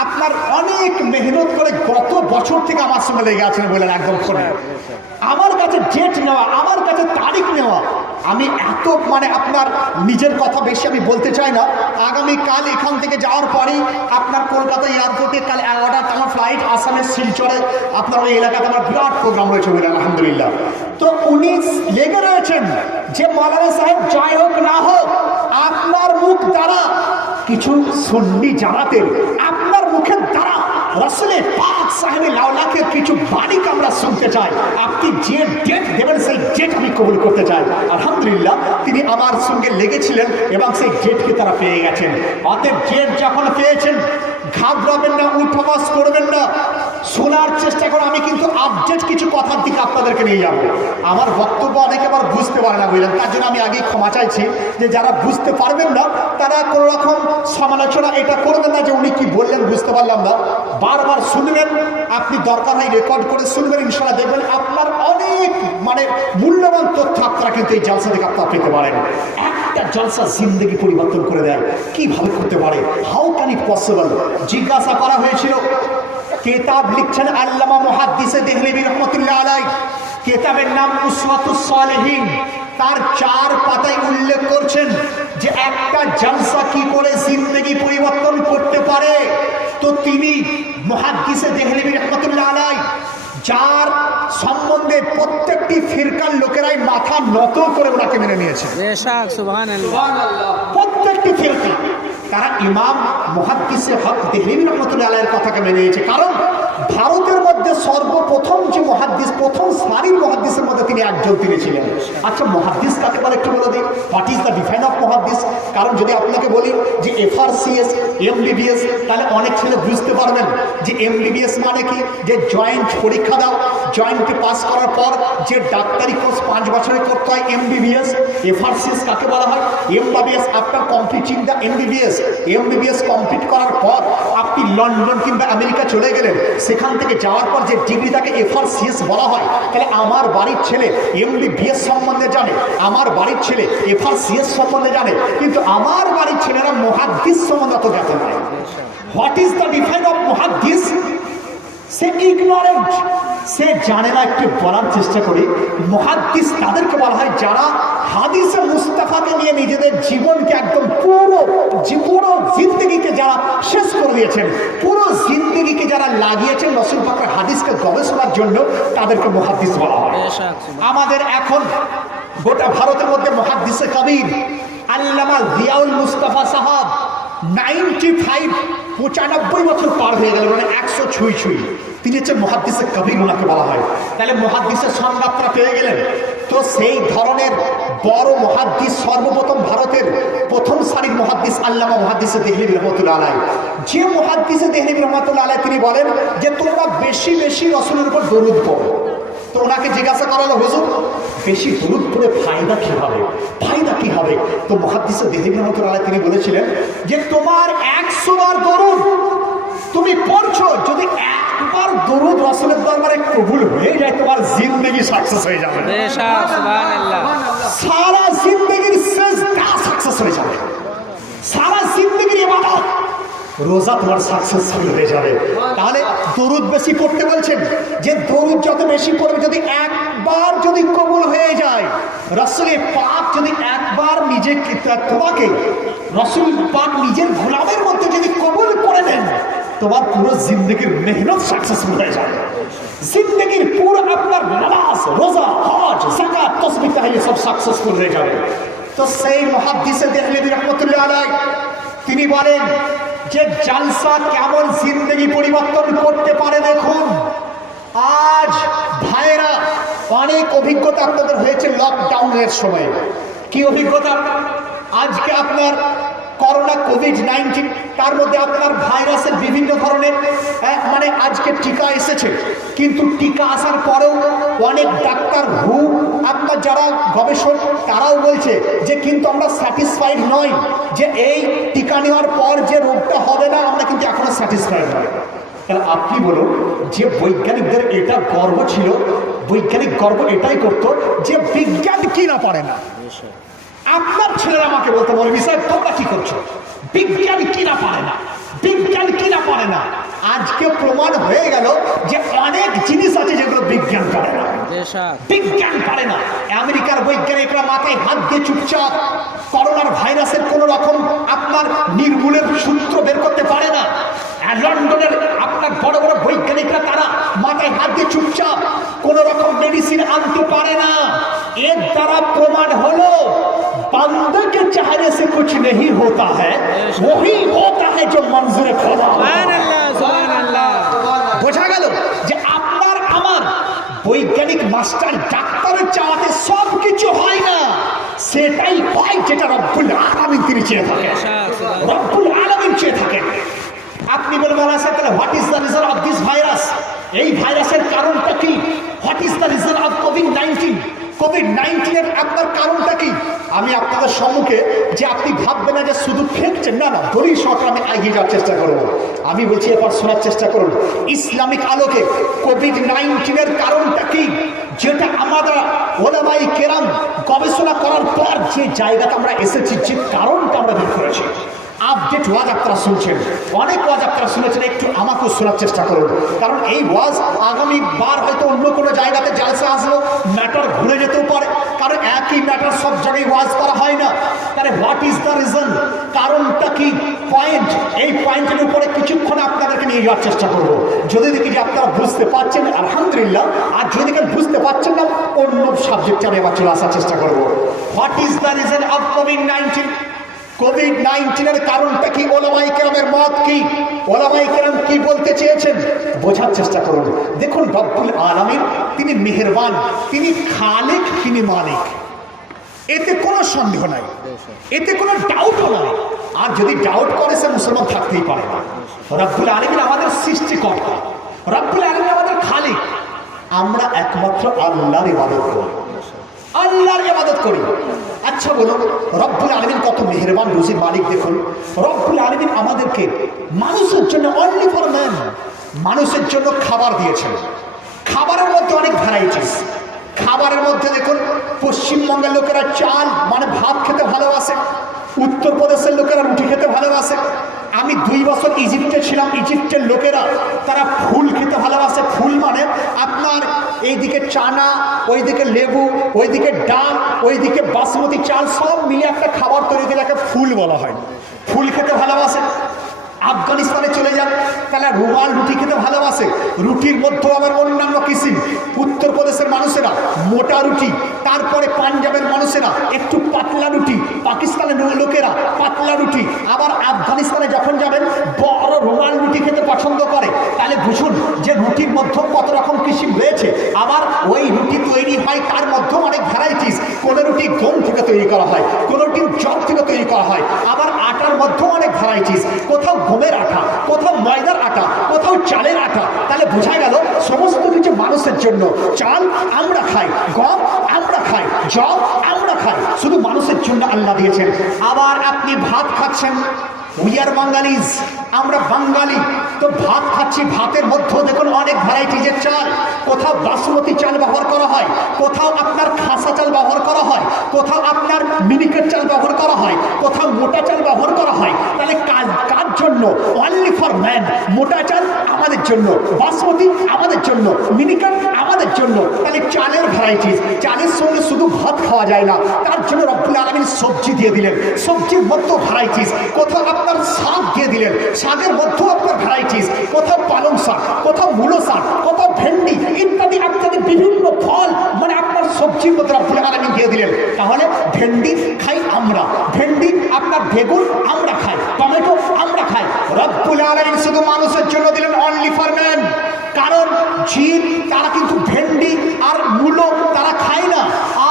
আপনার অনেক মেহনত করে গত বছর থেকে আমার সঙ্গে লেগে আছেন বললেন একদম ফোনে আমার কাছে ডেট নেওয়া, আমার কাছে তারিখ নেওয়া। আমি এত মানে আপনার নিজের কথা বেশি আমি বলতে চাই না। আগামীকাল এখান থেকে যাওয়ার পরেই আপনার কলকাতা এয়ারপোর্টে কাল 11টা আমার ফ্লাইট, আসামের শিলচরে আপনার ওই এলাকাতে আমার বিরাট প্রোগ্রাম রয়েছে বললেন আলহামদুলিল্লাহ। তো উনি লেগে রয়েছেন যে মাওলানা সাহেব যাই হোক না হোক আপনার মুখ দ্বারা কিছু সুন্নি জামাতের আপনার মুখের দ্বারা রাসূলে পাক সাহেবে লাউলাকে কিছু বাণীকে আমরা শুনতে চাই। আপনি যে ডেট দেবেন সেই ডেট আমি কবুল করতে চাই। আলহামদুলিল্লাহ তিনি আমার সঙ্গে লেগেছিলেন এবং সেই ডেটকে তারা পেয়ে গেছেন। অতএব ডেট যখন পেয়েছেন ঘাবড়াবেন না, উঠবাস করবেন না, শোনার চেষ্টা করো। আমি কিন্তু আপডেট কিছু কথার দিকে আপনাদেরকে নিয়ে যাব। আমার বক্তব্য অনেকে আবার বুঝতে পারে না বুঝলেন, তার জন্য আমি আগেই ক্ষমা চাইছি যে যারা বুঝতে পারবেন না তারা কোনো রকম সমালোচনা এটা করবেন না যে উনি কি বললেন বুঝতে পারলাম না। বারবার শুনবেন, আপনি দরকার হয় রেকর্ড করে শুনবেন, ইনশাআল্লাহ দেখবেন আপনার অনেক মানে মূল্যবান তথ্য আপনারা কিন্তু এই জলসা থেকে আপনারা পেতে পারেন। একটা জলসা জিন্দগি পরিবর্তন করে দেয়, কিভাবে করতে পারে, হাউ ক্যান ইট পসিবল? জিজ্ঞাসা করা হয়েছিল। কিতাব লিখছেন আল্লামা মুহাদ্দিস দেহলভী রহমাতুল্লাহ আলাইহি, কিতাবের নাম উসওয়াতুস সালেহিন। তার 4 পাতায় উল্লেখ করছেন যে একটা জলসা কি করে জিন্দগি পরিবর্তন করতে পারে। তো তিনি মুহাদ্দিস দেহলভী রহমাতুল্লাহ আলাইহি যার সম্বন্ধে প্রত্যেকটি ফিরকার লোকেরাই মাথা নত করে ওনাকে মেনে নিয়েছে, প্রত্যেকটি ফিরকা তারা ইমাম মুহাদ্দিসে হক দেহলভী রহমাতুল্লাহ আলাইহির কথাকে মেনে নিয়েছে। কারণ ভারতের মধ্যে সর্বপ্রথম যে মুহাদ্দিস, প্রথম সারির মুহাদ্দিসের মধ্যে তিনি একজন তিনি ছিলেন। আচ্ছা মুহাদ্দিস কাকে বলে একটু বলে দিই, what is the define of মুহাদ্দিস? কারণ যদি আপনাকে বলি যে FRCS MBBS তাহলে অনেক ছেলে বুঝতে পারবেন যে MBBS মানে কি, যে জয়েন্ট পরীক্ষা দাও, জয়েন্টে পাস করার পর যে ডাক্তারি কোর্স 5 বছরে করতে হয় MBBS। FRCS কাকে বলা হয়? MBBS after completing the MBBS complete করার পর আপনি লন্ডন কিংবা আমেরিকা চলে গেলেন, সেখান থেকে যাওয়ার পর যে ডিগ্রিটাকে FRCS বলা হয়। তাহলে আমার বাড়ির ছেলে MBBS সম্বন্ধে জানে, আমার বাড়ির ছেলে FRCS সম্বন্ধে জানে, কিন্তু আমার বাড়ির ছেলেরা মুহাদ্দিস সম্বন্ধে অত জ্ঞাত নয়। What is the define of মুহাদ্দিস? সে ইগনোরেন্ট, সে জানে না। একটু বলার চেষ্টা করি, মুহাদ্দিস তাদেরকে বলা হয় যারা হাদিসে মুস্তাফাকে নিয়ে নিজেদের জীবনকে একদম পুরো জিন্দগিকে যারা শেষ করে দিয়েছেন, পুরো জিন্দগিকে যারা লাগিয়েছেন রাসূল পাকের হাদিসকে গবেষণার জন্য, তাদেরকে মুহাদ্দিস বলা হয়। আমাদের এখন গোটা ভারতের মধ্যে মুহাদ্দিসে কবির আল্লামা জিয়াউল মুস্তাফা সাহাব 95 বছর পার হয়ে গেল, মানে 100 ছুঁই। তিনি হচ্ছে মুহাদ্দিসে কবির, ওনাকে বলা হয়। তাহলে মুহাদ্দিসের সংজ্ঞাটা পেয়ে গেলেন। তো সেই ধরনের বড় মুহাদ্দিস সর্বপ্রথম ভারতের প্রথম সারির মুহাদ্দিস আল্লামা মুহাদ্দিসে দেহলভী রহমাতুল্লাহ আলাইহি। যে মুহাদ্দিসে দেহলভী রহমাতুল্লাহ আলাইহি তিনি বলেন যে তোমরা বেশি বেশি রাসূলের উপর দরুদ পড়ো। তো ওনাকে জিজ্ঞাসা করা হলো, হুজুর বেশি দরুদ পড়ে ফায়দা কি হবে, ফায়দা কি হবে? তো মুহাদ্দিসে দেহলভী রহমাতুল্লাহ আলাইহি তিনি বলেছিলেন যে তোমার 100 বার দরুদ তুমি পড়ছো, যদি একবার দরুদ রাসূলের দরবারে কবুল হয়ে যায় তোমার জিন্দেগি সাকসেস হয়ে যাবে। সারা জিন্দেগির সেজদা সাকসেস হয়ে যাবে, সারা জিন্দেগির ইবাদত রোজা তোমার সাকসেসফুল হয়ে যাবে। তাহলে দরুদ বেশি পড়তে বলছেন, যে দরুদ যত বেশি পড়বে, যদি একবার যদি কবুল হয়ে যায় রসুলের পাক যদি একবার নিজেকে তোমাকে রসুল পাক নিজের গোলামের মধ্যে যদি কবুল করে নেন, তোমার পুরো জিন্দগির মেহনত সাকসেসফুল হয়ে যাবে। জিন্দগির পুরো আপনার নামাজ, রোজা, হজ, যাকাত, তাসবিহ তাহলিল সব সাকসেসফুল হয়ে যাবে। তো সেই মুহাদ্দিসে দেহলেভী রাহমাতুল্লাহ আলাইহি তিনি বলেন যে জালসা কেমন জিন্দগি পরিবর্তন করতে পারে দেখুন। আজ ভাইরা অনেক অভিজ্ঞতা আপনাদের হয়েছে লকডাউনের সময়। কি অভিজ্ঞতা? আজকে আপনার করোনা কোভিড-19, তার মধ্যে আপনার ভাইরাসের বিভিন্ন ধরনের মানে আজকে টিকা এসেছে, কিন্তু টিকা আসার পরেও অনেক ডাক্তার আপনার যারা গবেষক তারাও বলছে যে কিন্তু আমরা স্যাটিসফাইড নই, যে এই টিকা নেওয়ার পর যে রোগটা হবে না আমরা কিন্তু এখনো স্যাটিসফাইড নই। তাহলে আপনি বলুন যে বৈজ্ঞানিকদের এটা গর্ব ছিল, বৈজ্ঞানিক গর্ব এটাই করতো যে বিজ্ঞান কি না পারে না। আপনার ছেলেরা আমাকে বলতে বলবি স্যার তোমরা কি করছো, বিজ্ঞান কি না পারে না, বিজ্ঞান কি না পারে না। আজকে প্রমাণ হয়ে গেল যে অনেক জিনিস আছে যেগুলো বিজ্ঞান পারে না, বিজ্ঞান পারে না। আমেরিকার বৈজ্ঞানিকরা মাথায় হাত দিয়ে চুপচাপ করোনার ভাইরাসের কোন রকম আপনার নির্মূলের সূত্র বের করতে পারে না। লন্ডনের আপনার বড় বড় বৈজ্ঞানিকরা তারা মাথায় হাত দিয়ে চুপচাপ কোন রকম মেডিসিন আনতে পারে না। এর দ্বারা প্রমাণ হলো बंदे के चाहने से कुछ नहीं होता है, वही होता है जो मंजूर खुदा। বোঝা গেল যে আপনার আমার বৈজ্ঞানিক মাস্টার ডাক্তারের চাওয়াতে সব কিছু হয় না, সেটাই হয় যেটা রব্বুল আলামিন তিনি চেয়ে থাকেন, রব্বুল আলামিন চেয়ে থাকেন। আপনি বলবেন আচ্ছা তাহলে what is the reason of this virus, এই ভাইরাসের কারণটা কি? What is the reason of COVID-19, COVID-19 এর আপনার কারণটা কি? আমি আপনাদের সম্মুখে যে আপনি ভাববেন না যে শুধু ফেকছেন, না না, দলিল সহকারে আমি এগিয়ে যাওয়ার চেষ্টা করব। আমি বলছি এরপর শোনার চেষ্টা করুন। ইসলামিক আলোকে কোভিড-19 এর কারণটা কি, যেটা আমাদের ওলামায়ে কেরাম গবেষণা করার পর যে জায়গাতে আমরা এসেছি, যে কারণটা আমরা বের করেছি। আপডেট ওয়াজ আপনারা শুনছেন, অনেক ওয়াজ আপনারা শুনেছেন, একটু আমাকেও শোনার চেষ্টা করুন, কারণ এই ওয়াজ আগামী বার হয়তো অন্য কোনো জায়গাতে জালসা আসলো, ম্যাটার ঘুরে যেতেও পারে, কারণ একই ম্যাটার সব জায়গায় ওয়াজ করা হয় না। তাহলে হোয়াট ইজ দ্য রিজন, কারণটা কি, পয়েন্ট, এই পয়েন্টের উপরে কিছুক্ষণ আপনাদেরকে নিয়ে যাওয়ার চেষ্টা করব। যদি দেখি যে আপনারা বুঝতে পারছেন আলহামদুলিল্লাহ, আর যদি দেখেন বুঝতে পারছেন না অন্য সাবজেক্টে আমি আবার চলে আসার চেষ্টা করব। What is the reason of COVID-19, COVID-19 এর কারণটা কি, ওলামায়ে কেরামের মত কি, ওলামায়ে কেরাম কি বলতে চেয়েছেন, বোঝার চেষ্টা করুন। দেখুন রব্বুল আলামিন তিনি মেহেরবান, তিনি খালিক, তিনি মালিক, এতে কোনো সন্দেহ নাই, এতে কোনো ডাউটও নাই। আর যদি ডাউট করে সে মুসলমান থাকতেই পারে না। রব্বুল আলামিন আমাদের সৃষ্টিকর্তা, রব্বুল আলামিন আমাদের খালিক, আমরা একমাত্র আল্লাহর ইবাদত করি, আল্লাহর ইবাদত করি। আচ্ছা বলুন রব্বুল আলামিন কত মেহেরবান রুজির মালিক। দেখুন রব্বুল আলামিন আমাদেরকে মানুষের জন্য, অনলি ফর ম্যান, মানুষের জন্য খাবার দিয়েছেন। খাবারের মধ্যে অনেক ভ্যারাইটিস। খাবারের মধ্যে দেখুন পশ্চিমবঙ্গের লোকেরা চাল মানে ভাত খেতে ভালোবাসে, উত্তরপ্রদেশের লোকেরা রুটি খেতে ভালোবাসে। আমি 2 বছর ইজিপ্টে ছিলাম, ইজিপ্টের লোকেরা তারা ফুল খেতে ভালোবাসে। ফুল মানে আপনার এইদিকে চানা, ওইদিকে লেবু, ওইদিকে ডাল, ওইদিকে বাসমতি চাল, সব মিলে একটা খাবার তৈরি করে একটা ফুল বলা হয়, ফুল খেতে ভালোবাসে। আফগানিস্তানে চলে যান, তাহলে রুমাল রুটি খেতে ভালোবাসে। রুটির মধ্যেও আবার অন্যান্য কিসিম। উত্তরপ্রদেশের মানুষেরা মোটা রুটি, তারপরে পাঞ্জাবের মানুষেরা একটু পাতলা রুটি, পাকিস্তানের লোকেরা পাতলা রুটি, আবার আফগানিস্তানে যখন যাবেন বড় রুমাল রুটি খেতে পছন্দ করে। তাহলে বুঝুন যে রুটির মধ্যেও কত রকম কিসিম রয়েছে। আবার ওই রুটি তৈরি হয় তার মধ্যেও অনেক ভ্যারাইটিস। কোন রুটি গম থেকে তৈরি করা হয়, কোন রুটি জব থেকে তৈরি করা হয়। আবার আটার মধ্যেও অনেক ভ্যারাইটিস, কোথাও গমের আটা, কোথাও ময়দার আটা, কোথাও চালের আটা। তাহলে বোঝা গেল সমস্ত কিছু মানুষের জন্য। চাল আমরা খাই, গম আমরা খাই, জব আমরা খাই, শুধু মানুষের জন্য আল্লাহ দিয়েছেন। আবার আপনি ভাত খাচ্ছেন, উই আর বাঙালিজ, আমরা বাঙালি, তো ভাত খাচ্ছি, ভাতের মধ্যেও দেখুন অনেক ভ্যারাইটিজের চাল। কোথাও বাসমতি চাল ব্যবহার করা হয়, কোথাও আপনার খাসা চাল ব্যবহার করা হয়, কোথাও আপনার মিনিকেট চাল ব্যবহার করা হয়, কোথাও মোটা চাল ব্যবহার করা হয়। তাহলে কার জন্য? Only for man. মোটা চাল আমাদের জন্য, বাসমতি আমাদের জন্য, মিনিকেট আমাদের আমাদের জন্য তাহলে চালের ভ্যারাইটিস, চালের সঙ্গে শুধু ভাত খাওয়া যায় না, তার জন্য রব্বুল আলামিন সবজি দিয়ে দিলেন, সবজির মধ্যেও ভ্যারাইটিস, কোথাও আপনার শাক দিয়ে দিলেন, শাকের মধ্যেও আপনার ভ্যারাইটিস, কোথাও পালং শাক, কোথাও মূলো শাক, কোথাও ভেন্ডি ইত্যাদি ইত্যাদি বিভিন্ন ফল মানে আপনার সবজির মধ্যে রব্বুল আলামিন দিয়ে দিলেন। তাহলে ভেন্ডি খাই আমরা, ভেন্ডি আপনার বেগুন আমরা খাই, টমেটো আমরা খাই। রব্বুল আলামিন শুধু মানুষের জন্য দিলেন, অনলি ফর ম্যান। কারণ জিন তারা কিন্তু ভেন্ডি আর মূলো তারা খায় না,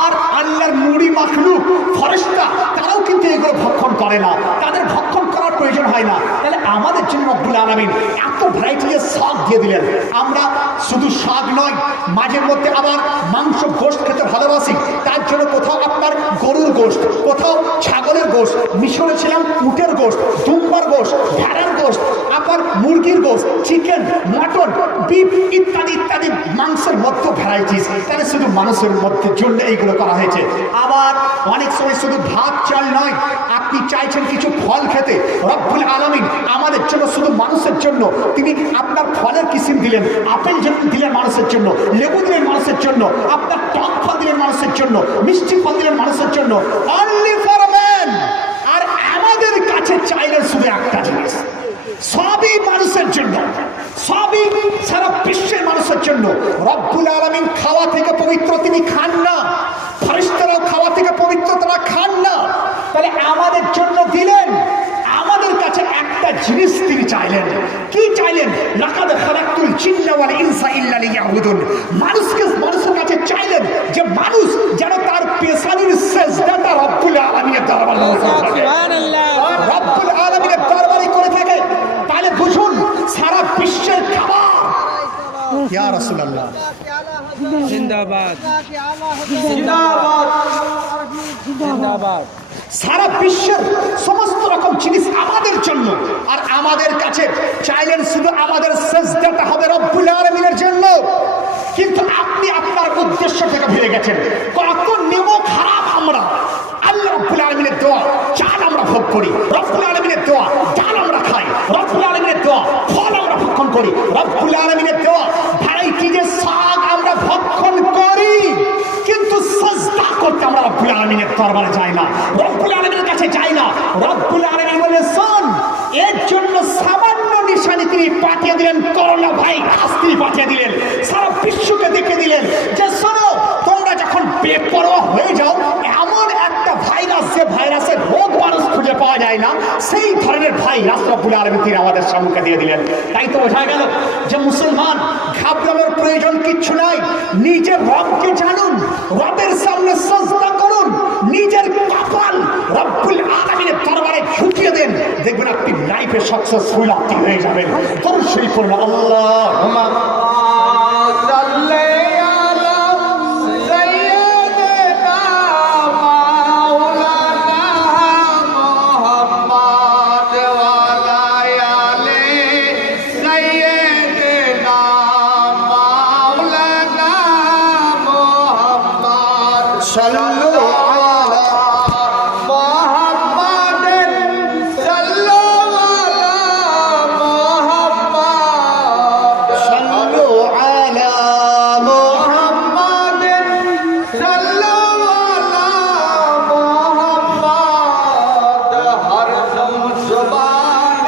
আর আল্লাহর নুরি মাখলুক ফেরেশতা তারাও কিন্তু এগুলো ভক্ষণ করে না, তাদের ভক্ষণ করার প্রয়োজন হয় না। তাহলে আমাদের জন্য রব্বুল আলামিন এত ভ্যারাইটির শাক দিয়ে দিলেন। আমরা শুধু শাক নয়, মাঝে মধ্যে আবার মাংস গোশত খেতে ভালোবাসি, তার জন্য কোথাও আপনার গরুর গোশত, কোথাও ছাগলের গোশত, মিশরে ছিলাম উটের গোশত, দুম্বার গোশত, ভেড়ার গোশত, আপনার মুরগির গোশত, চিকেন, মটন, বিফ ইত্যাদি ইত্যাদি মাংসের মধ্যে ভ্যারাইটিস। তাহলে শুধু মানুষের মধ্যে জন্য এইগুলো করা হয়েছে। আবার অনেক সময় শুধু ভাত চাল নয়, আপনি চাইছেন কিছু ফল খেতে, রব্বুল আলামিন আমাদের জন্য শুধু মানুষের জন্য তিনি আপনার ফলের কিসিম দিলেন, আপেল যেমন দিলেন মানুষের জন্য, লেবু দিলেন মানুষের জন্য, আপনার টক ফল দিলেন মানুষের জন্য, মিষ্টি ফল দিলেন মানুষের জন্য, অনলি ফর ম্যান। আর আমাদের কাছে চাইলেন শুধু একটা জিনিস, সবই মানুষের জন্য, সবই সারা বিশ্বের মানুষের জন্য। রব্বুল আলামিন খাওয়া থেকে পবিত্র, তিনি খান না, ফেরেশতারাও খাওয়া থেকে পবিত্র, তারা খান না। তাহলে আমাদের জন্য দিলেন, আমাদের কাছে একটা জিনিস তিনি চাইলেন। কি চাইলেন? লাকাদ খালাকতুল জিন্না ওয়াল ইনসা ইল্লা লিয়াবুদুন। মানুষের কাছে চাইলেন যে মানুষ যেন তার পেশানির সিজদাটা রব্বুল আলামিনের দরবারে করে, রব্বুল আলামিনের দরবারে করে থাকে। তাহলে বুঝুন সারা বিশ্বের খাবার ইয়া রাসূলুল্লাহ জিন্দাবাদ জিন্দাবাদ জিন্দাবাদ। সারা বিশ্বের সমস্ত রকম জিনিস আমাদের জন্য, আর আমাদের কাছে চাইলেন শুধু আমাদের সিজদাটা হবে রব্বুল আলামিনের জন্য। কিন্তু আপনি আপনার উদ্দেশ্য থেকে ভুলে গেছেন। কত নেমক খারাপ আমরা। আল্লাহ রব্বুল আলামিনের দোয়া চাল আমরা ভোগ করি, রব্বুল আলামিনের দোয়া ডাল আমরা খাই, রব্বুল আলামিনের দোয়া ফল আমরা ভক্ষণ করি, রব্বুল আলামিনের দোয়া ভ্যারাইটিজের শাক আমরা ভক্ষণ করি, কিন্তু সিজদা করতে আমরা রব্বুল আলামিনের দরবারে যাই না, রব্বুল আলামিনের কাছে যাই না। রব্বুল আলামিন বলে শোন, এর জন্য সামান্য নিশানি তিনি পাঠিয়ে দিলেন, করোনা ভাইরাস তিনি পাঠিয়ে দিলেন, সারা বিশ্বকে দেখে দিলেন যে শোনো, তোমরা যখন বেপরোয়া হয়ে যাও, এমন একটা ভাইরাস, যে ভাইরাসের রোগ মানুষ খুঁজে পাওয়া যায় না, সেই ধরনের ভাইরাস রব্বুল আলামিন তিনি আমাদের সম্মুখে দিয়ে দিলেন। তাই তো বোঝা গেল যে মুসলমান ঘাবড়ানোর প্রয়োজন কিচ্ছু নাই। নিজের রবকে জানুন, রবের সামনে সিজদা করুন, নিজের কপাল রব্বুল আলামিনের দরবারে ঝুঁকিয়ে দেন, দেখবেন আপনি লাইফে সাকসেসফুল আপনি হয়ে যাবেন। দরুদ শরীফ পড়ুন, আল্লাহুম্মা صلوا على صلوا على हरदम ज़बान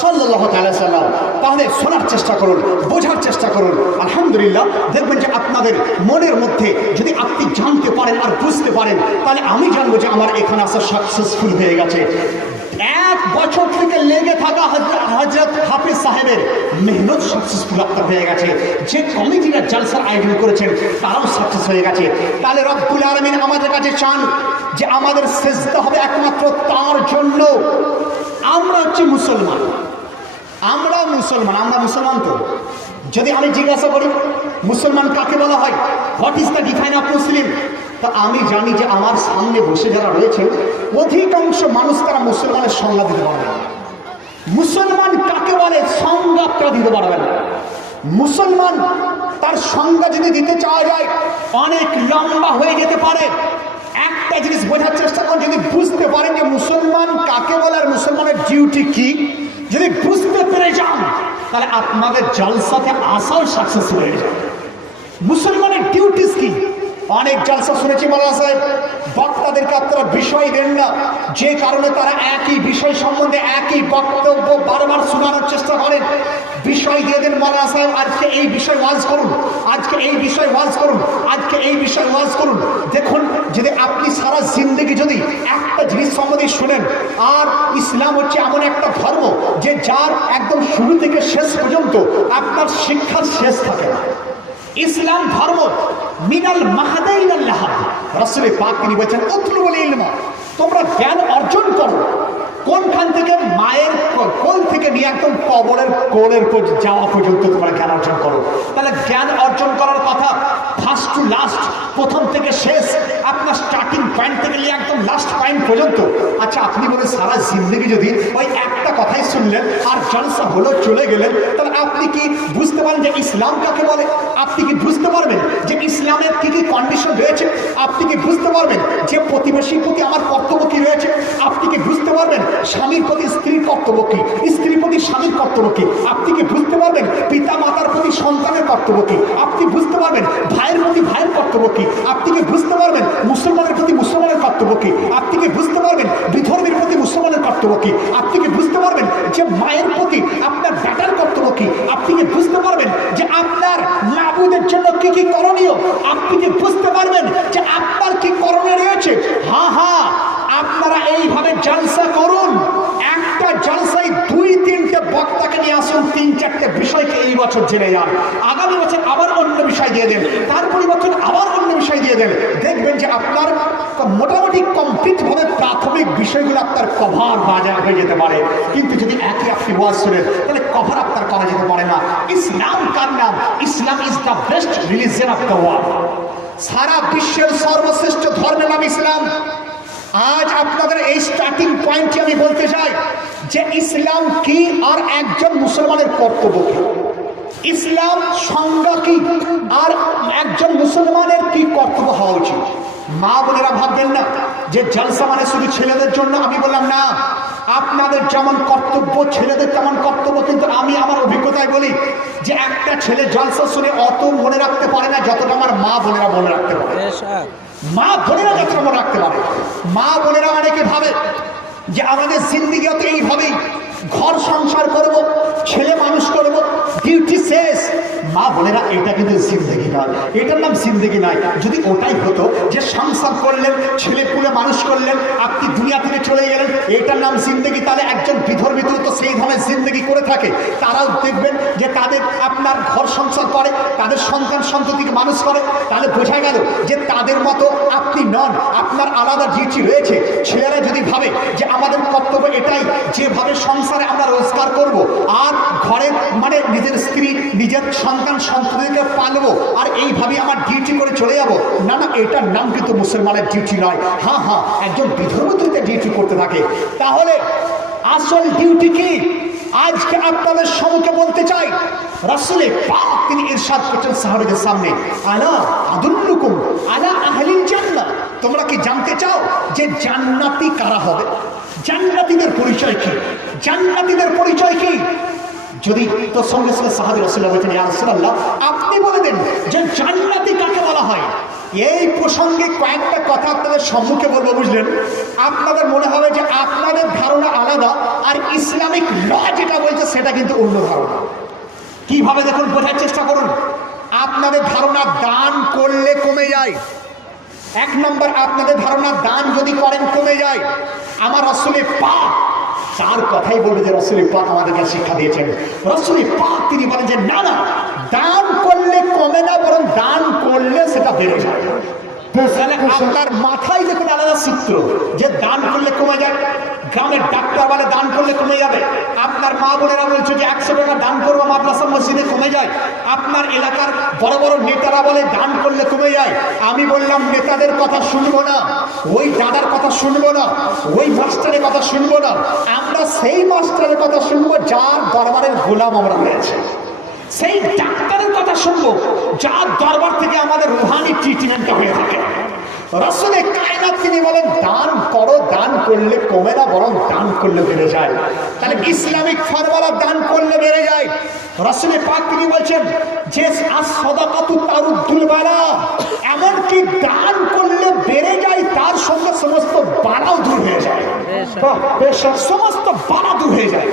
সাল্লাল্লাহু তাআলা সাল্লাম। তাহলে শোনার চেষ্টা করুন, বোঝার চেষ্টা করুন। আলহামদুলিল্লাহ, দেখবেন যে আপনাদের মনের মধ্যে যদি আপনি জানতে পারেন আর বুঝতে পারেন, তাহলে আমি জানবো যে আমার এখানে আসা সাকসেসফুল হয়ে গেছে। 1 বছর থেকে লেগে থাকা হযরত হাফিজ সাহেবের মেহনত সাকসেসফুল আপনার হয়ে গেছে। যে কমিটিরা জলসার আয়োজন করেছেন তারাও সাকসেস হয়ে গেছে। তাহলে রব্বুল আলামিন আমাদের কাছে চান যে আমাদের সিজদা হবে একমাত্র তার জন্য। আমরা হচ্ছে মুসলমান, আমরা মুসলমান তো। যদি আমি জিজ্ঞাসা করি মুসলমান কাকে বলা হয়, what is the define of Muslim, তা আমি জানি যে আমার সামনে বসে যারা রয়েছেন অধিকাংশ মানুষ তারা মুসলমানের সংজ্ঞা দিতে পারবে না। মুসলমান কাকে বলে সংজ্ঞা আপনারা দিতে পারবেন না। মুসলমান তার সংজ্ঞা যদি দিতে চাওয়া যায় অনেক লম্বা হয়ে যেতে পারে। একটা জিনিস বোঝার চেষ্টা করুন, যদি বুঝতে পারেন যে মুসলমান কাকে বলে আর মুসলমানের ডিউটি কি, যদি বুঝতে পেরে যান তাহলে আপনাদের জলসাতে আসাও সাকসেসফুল হয়ে যাবে। মুসলমানের ডিউটিস কি? অনেক জলসা শুনেছি মাওলানা সাহেব, বক্তাদেরকে আপনারা বিষয় দেন না, যে কারণে তারা একই বিষয় সম্বন্ধে একই বক্তব্য বারবার শোনানোর চেষ্টা করেন। বিষয় দিয়ে দেন মাওলানা সাহেব, আজকে এই বিষয় ওয়াজ করুন, আজকে এই বিষয় ওয়াজ করুন, আজকে এই বিষয় ওয়াজ করুন। দেখুন, যদি আপনি সারা জিন্দগি যদি একটা জিনিস সম্বন্ধে শোনেন, আর ইসলাম হচ্ছে এমন একটা ধর্ম যে যার একদম শুরু থেকে শেষ পর্যন্ত আপনার শিক্ষার শেষ থাকে না। ইসলাম ধর্ম মিনাল মাহাদাইনাল লাহাদ, রাসূল পাক তিনি বলেছেন উতলুল ইলমা, তোমরা জ্ঞান অর্জন করো। কোনখান থেকে? মায়ের কোল থেকে নিয়ে একদম কবরের কোলের যাওয়া পর্যন্ত তোমরা জ্ঞান অর্জন করো। তাহলে জ্ঞান অর্জন করার কথা ফার্স্ট টু লাস্ট, প্রথম থেকে শেষ, আপনার স্টার্টিং পয়েন্ট থেকে নিয়ে একদম লাস্ট পয়েন্ট পর্যন্ত। আচ্ছা, আপনি বলে সারা জিন্দগি যদি ওই একটা কথাই শুনলেন আর জলসা হলো চলে গেলেন, তাহলে আপনি কি বুঝতে পারেন যে ইসলাম কাকে বলে? আপনি কি বুঝতে পারবেন যে ইসলামের কি কি কন্ডিশন রয়েছে? আপনি কি বুঝতে পারবেন যে প্রতিবেশীর প্রতি আমার কর্তব্য কি রয়েছে? আপনি কি বুঝতে পারবেন স্বামীর প্রতি স্ত্রীর কর্তব্য কি, স্ত্রীর প্রতি স্বামীর কর্তব্য কি? আপনি কি বুঝতে পারবেন পিতা মাতার প্রতি সন্তানের কর্তব্য কি? আপনি বুঝতে পারবেন ভাইয়ের প্রতি ভাইয়ের কর্তব্য কি? আপনি কি বুঝতে পারবেন মুসলমানের প্রতি মুসলমানের কর্তব্য কি? আপনি কি বুঝতে পারবেন বিধর্মীর প্রতি মুসলমানের কর্তব্য কি? আপনি কি বুঝতে পারবেন যে মায়ের প্রতি আপনার বেটার কর্তব্য কি? আপনি কি বুঝতে পারবেন যে আপনার মাবুদের জন্য কি কি করণীয়? আপনি কি বুঝতে পারবেন যে আপনার কি করণীয় রয়েছে? হ্যাঁ হ্যাঁ, আপনারা এইভাবে জলসা করুন, একটা জলসায় 2-3টে বক্তাকে নিয়ে আসুন, 3-4টে বিষয়কে এই বছর জেনে যান, আগামী বছর আবার অন্য বিষয় দিয়ে দেন, তারপরে বছর আবার অন্য বিষয় দিয়ে দেন। দেখবেন যে আপনার মোটামুটি কমপ্লিটভাবে প্রাথমিক বিষয়গুলো আপনার কভার বাজার হয়ে যেতে পারে। কিন্তু যদি একই আপনি ওয়াজ শুনেন তাহলে কভার আপনার করা যেতে পারে না। ইসলাম কার নাম? Islam is the best religion of the world. সারা বিশ্বের সর্বশ্রেষ্ঠ ধর্মের নাম ইসলাম। আজ আপনাদের এই স্টার্টিং পয়েন্টটি আমি বলতে চাই যে ইসলাম কি আর একজন মুসলমানের কর্তব্য কি, ইসলাম সংজ্ঞা কি আর একজন মুসলমানের কি কর্তব্য হওয়া উচিত। মা বোনেরা ভাববেন না যে জলসা মানে শুধু ছেলেদের জন্য। আমি বললাম না, আপনাদের যেমন কর্তব্য ছেলেদের তেমন কর্তব্য, কিন্তু আমি আমার অভিজ্ঞতায় বলি যে একটা ছেলে জলসা শুনে অত মনে রাখতে পারে না যতটা আমার মা বোনেরা মনে রাখতে পারে। মা বোনেরা যতটা মনে রাখতে পারে। মা বোনেরা অনেকে ভাবে যে আমাদের জিন্দিগিতে এইভাবেই ঘর সংসার করব, ছেলে মানুষ করব, ডিউটি শেষ। মা বোনেরা, এটা কিন্তু জিন্দগি নয়, এটার নাম জিন্দগি নয়। যদি ওটাই হতো যে সংসার করলেন, ছেলে পুলে মানুষ করলেন, আপনি দুনিয়া থেকে চলে গেলেন, এটার নাম জিন্দগি, তাহলে একজন বিধর্মী তো সেই ধরনের জিন্দগি করে থাকে। তারাও দেখবেন যে তাদের আপনার ঘর সংসার করে, তাদের সন্তান সন্ততিকে মানুষ করে, তাহলে বোঝা গেল যে তাদের মতো আপনি নন, আপনার আলাদা ডিউটি রয়েছে। ছেলেরা যদি ভাবে যে আমাদের কর্তব্য এটাই, যেভাবে সংসারে আমরা রোজগার করব আর ঘরের মানে নিজের স্ত্রী নিজের সন্তান সন্ততিকে পালবো আর এইভাবে আমার ডিউটি করে চলে যাব, না না, এটার নাম কিন্তু মুসলমানের ডিউটি নয়। হ্যাঁ হ্যাঁ, একজন বিধর্মীতে ডিউটি করতে থাকে। তাহলে আসল ডিউটি কি? আজকে আপনাদের সম্মুখে বলতে চাই, রাসূল পাক তিনি ইরশাদ করছেন সাহাবীদের সামনে, আলা আদুল্লুকুম আলা আহলিল জান্নাহ, তোমরা কি জানতে চাও যে জান্নাতি কারা হবে? জান্নাতীদের পরিচয় কি? জান্নাতীদের পরিচয় কি? যদি তো সঙ্গে সঙ্গে সাহাবী রাসূলুল্লাহ বলেছেন, ইয়া রাসূলুল্লাহ আপনি বলে দেন যে জান্নাতি কাকে বলা হয়। এই প্রসঙ্গে কয়েকটা কথা আপনাদের সম্মুখে বলবো, বুঝলেন? আপনাদের মনে হবে যে আপনাদের ধারণা আলাদা আর ইসলামিক ল যেটা বলছে সেটা কিন্তু অন্য ধারণা। কিভাবে দেখুন, বোঝার চেষ্টা করুন। আপনাদের ধারণা দান করলে কমে যায়। এক নম্বর, আপনাদের ধারণা দান যদি করেন কমে যায়। আমার রাসূল পাক তার কথাই বলবে যে রাসূল পাক আমাদেরকে শিক্ষা দিয়েছেন। রাসূল পাক তিনি বলেন যে না না, দান করলে কমে না, বরং দান করলে সেটা বেড়ে যায়। আপনার মাথায় দেখুন আলাদা চিত্র যে দান করলে কমে যায়। গ্রামের ডাক্তার বলে দান করলে কমে যাবে, আপনার মা বোনেরা বলছে যে 100 টাকা দান করবো মাদ্রাসা মসজিদে, কমে যায়। আপনার এলাকার বড় বড় নেতারা বলে দান করলে কমে যায়। আমি বললাম নেতাদের কথা শুনবো না, ওই দাদার কথা শুনবো না, ওই মাস্টারের কথা শুনবো না, আমরা সেই মাস্টারের কথা শুনবো যার দরবারের গোলাম আমরা হয়েছে। সেই ডাক্তারের কথা শুনবো যার দরবার থেকে আমাদের রুহানি ট্রিটমেন্টটা হয়ে থাকে। রাসূলে কায়নাত তিনি বলেন দান করো, দান করলে কমে না, বরং দান করলে বেড়ে যায়। তাহলে ইসলামিক ফরমালা দান করলে বেড়ে যায়। রাসূলে পাক তিনি বলছেন যে as-সাদাকাতু তারুদ্দুল বালা, এমনকি দান করলে বেড়ে যায় তার সঙ্গে সমস্ত বালাও দূর হয়ে যায়। সমস্ত বালা দূর হয়ে যায়।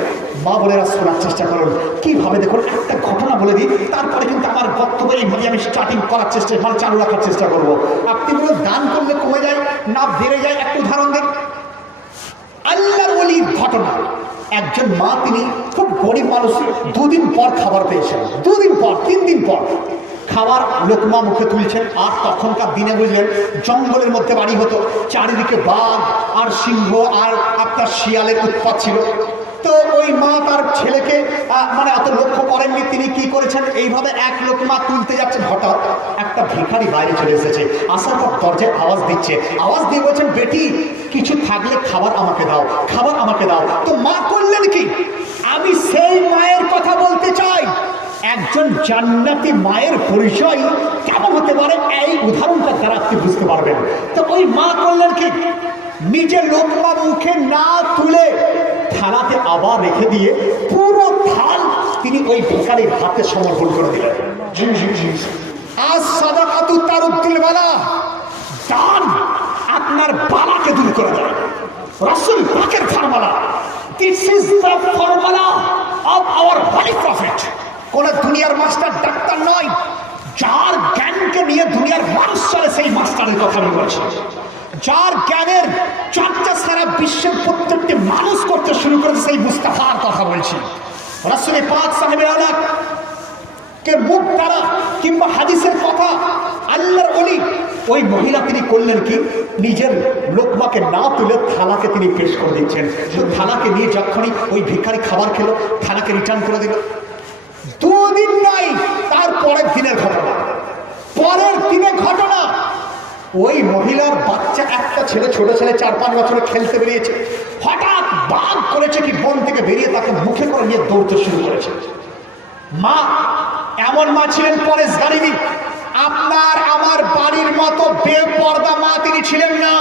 মা বোনেরা শোনার চেষ্টা করুন কিভাবে, দেখুন একটা ঘটনা বলে দিই, তারপরে কিন্তু আমার বক্তব্য এইভাবে আমি স্টার্টিং করার চেষ্টা মানে চালু রাখার চেষ্টা করবো। আপনি বলুন দান করলে কমে যায় না বেড়ে যায়, একটু উদাহরণ দেন। আল্লাহর ওলির ঘটনা, একজন মা তিনি খুব গরিব মানুষ, দুদিন পর খাবার পেয়েছেন, দুদিন পর 3 দিন পর খাবার লোকমা মুখে তুলছেন। আর তখনকার দিনে বুঝলেন জঙ্গলের মধ্যে বাড়ি হতো, চারিদিকে বাঘ আর সিংহ আর আপনার শিয়ালের উৎপাত ছিল। তো ওই মা তার ছেলেকে মানে অত লক্ষ্য করেননি, তিনি কি করেছেন এইভাবে এক লোকমা তুলতে যাচ্ছেন, হঠাৎ একটা ভিখারি বাইরে চলে এসেছে, আসার পর দরজায় আওয়াজ দিচ্ছে, আওয়াজ দিয়ে বলছেন বেটি কিছু থাকলে খাবার আমাকে দাও, খাবার আমাকে দাও। তো মা করলেন কি, আমি সেই মায়ের কথা বলতে চাই। একজন জান্নাতি মায়ের পরিচয় কেমন হতে পারে এই উদাহরণটা দ্বারা আপনি বুঝতে পারবেন। তো ওই মা করলেন কি, নিজে লোকমা মুখে না তুলে থালাতে আবার রেখে দিয়ে পুরো থাল তিনি ওই ভিখারির হাতে সমর্পণ করে দিলেন। as-সাদাকাতু তারুদ্দুল বালা, দান আপনার বালাকে দূর করে দেয়। রাসূল পাকের ফরমালা, this is the formula of our holy prophet. কোন দুনিয়ার মাস্টার ডাক্তার নয়, যার জ্ঞানকে নিয়ে দুনিয়ার মানুষ চলে সেই মাস্টারের কথা আমি বলছি। যার জ্ঞানের চর্চা সারা বিশ্বের প্রত্যেকটি মানুষ করতে শুরু করেছে সেই মুস্তাফার কথা বলছি। রাসূল পাক সাহেবের আলাক কে মুখ দ্বারা কিংবা হাদিসের কথা আল্লাহর ওলি ওই মহিলা তিনি করলেন কি, নিজের লোকমাকে না তুলে থালাকে তিনি পেশ করে দিচ্ছেন। তো থালাকে নিয়ে যখনই ওই ভিখারি খাবার খেলো, থালাকে রিটার্ন করে দিল। 2 দিন নয়, তার পরের দিনের ঘটনা, পরের দিনের ঘটনা, ওই মহিলার বাচ্চা একটা ছেলে, ছোট ছেলে 4-5 বছরে খেলতে বেরিয়েছে, হঠাৎ বাঘ করেছে কি বন থেকে বেরিয়ে তাকে মুখে করে নিয়ে দৌড়তে শুরু করেছে। মা এমন মা ছিলেন পরেশগারিনী, আপনার আমার বাড়ির মতো বেপরদা মা তিনি ছিলেন না।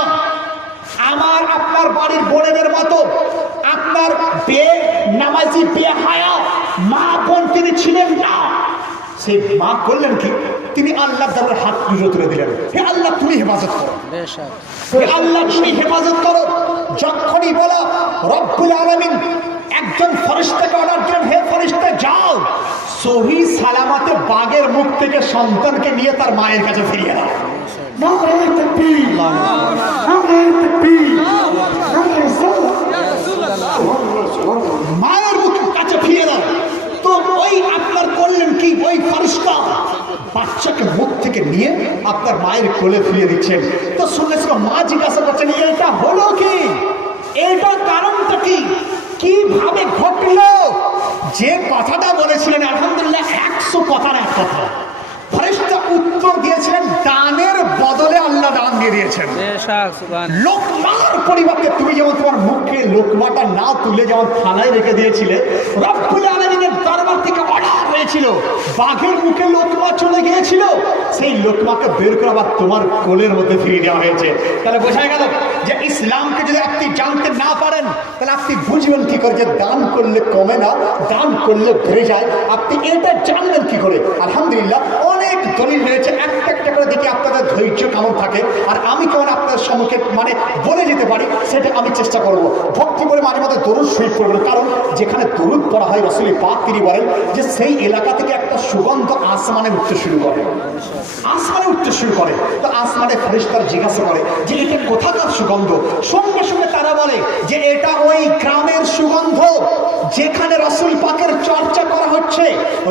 আমার আপনার বাড়ির বোনেদের মতো আপনার নামাজি বেহায়া মা বোন তিনি ছিলেন না। সেই মা করলেন কি, তিনি আল্লাহর দরবারে হাত তুলে দিলেন, হে আল্লাহ তুমি হেফাজত করো, হে আল্লাহ তুমি হেফাজত করো। যখনই বলা রব্বুল আলামিন একজন ফেরেশতাকে অর্ডার দিলেন, হে ফেরেশতা যাও সহি সালামতে বাঘের মুখ থেকে সন্তানকে নিয়ে তার মায়ের কাছে ফিরিয়ে দাও। মায়ের মুখের কাছে ফিরিয়ে দাও। তো ওই আপনার করলেন কি, ওই ফেরেশতা বাচ্চাকে মুখ থেকে নিয়ে আপনার মায়ের কোলে ফিরিয়ে দিচ্ছেন। তো শুনলে মা জিজ্ঞাসা করছেন এটা হলো কি, এটা কারণটা কি, কিভাবে ঘটলো? যে কথাটা বলেছিলেন আলহামদুলিল্লাহ 100 কথার এক কথা, ফেরেশতা উত্তর দিয়েছিলেন দানের বদলে আল্লাহ দান দিয়ে দিয়েছেন। লোকমার পরিবর্তে তুমি যেমন তোমার মুখে লোকমাটা না তুলে যেমন থানায় রেখে দিয়েছিলে, রব্বুল আলামিনের দরবার থেকে অর্ডার হয়েছিল, বাঘের মুখে লোকমা চলে গিয়েছিল, সেই লোকমাকে বের করে আবার তোমার কোলের মধ্যে ফিরিয়ে দেওয়া হয়েছে। তাহলে বোঝা গেল যে ইসলামকে যদি আপনি জানতে না পারেন তাহলে আপনি বুঝবেন কি করে যে দান করলে কমে না, দান করলে বেড়ে যায়। আপনি এটা জানবেন কি করে? আলহামদুলিল্লাহ অনেক দলিল রয়েছে, একটা করে দেখি আপনাদের ধৈর্য কেমন থাকে আর আমি কেমন আপনাদের সম্মুখে মানে বলে যেতে পারি সেটা আমি চেষ্টা করব। ভক্তি করে মাঝে মাঝে দরুদ শরীফ করবেন, কারণ যেখানে দরুদ পড়া হয় রাসূল পাক তিনি বলেন যে সেই এলাকা থেকে একটা সুগন্ধ আসমানে উঠতে শুরু করে, আসমানে উঠতে শুরু করে। তো আসমানে ফেরেশতারা জিজ্ঞাসা করে যে এটা কোথাকার সুগন্ধ? সঙ্গে সঙ্গে তারা বলে যে এটা ওই গ্রামের সুগন্ধ যেখানে রাসূল পাকের চর্চা করা হচ্ছে,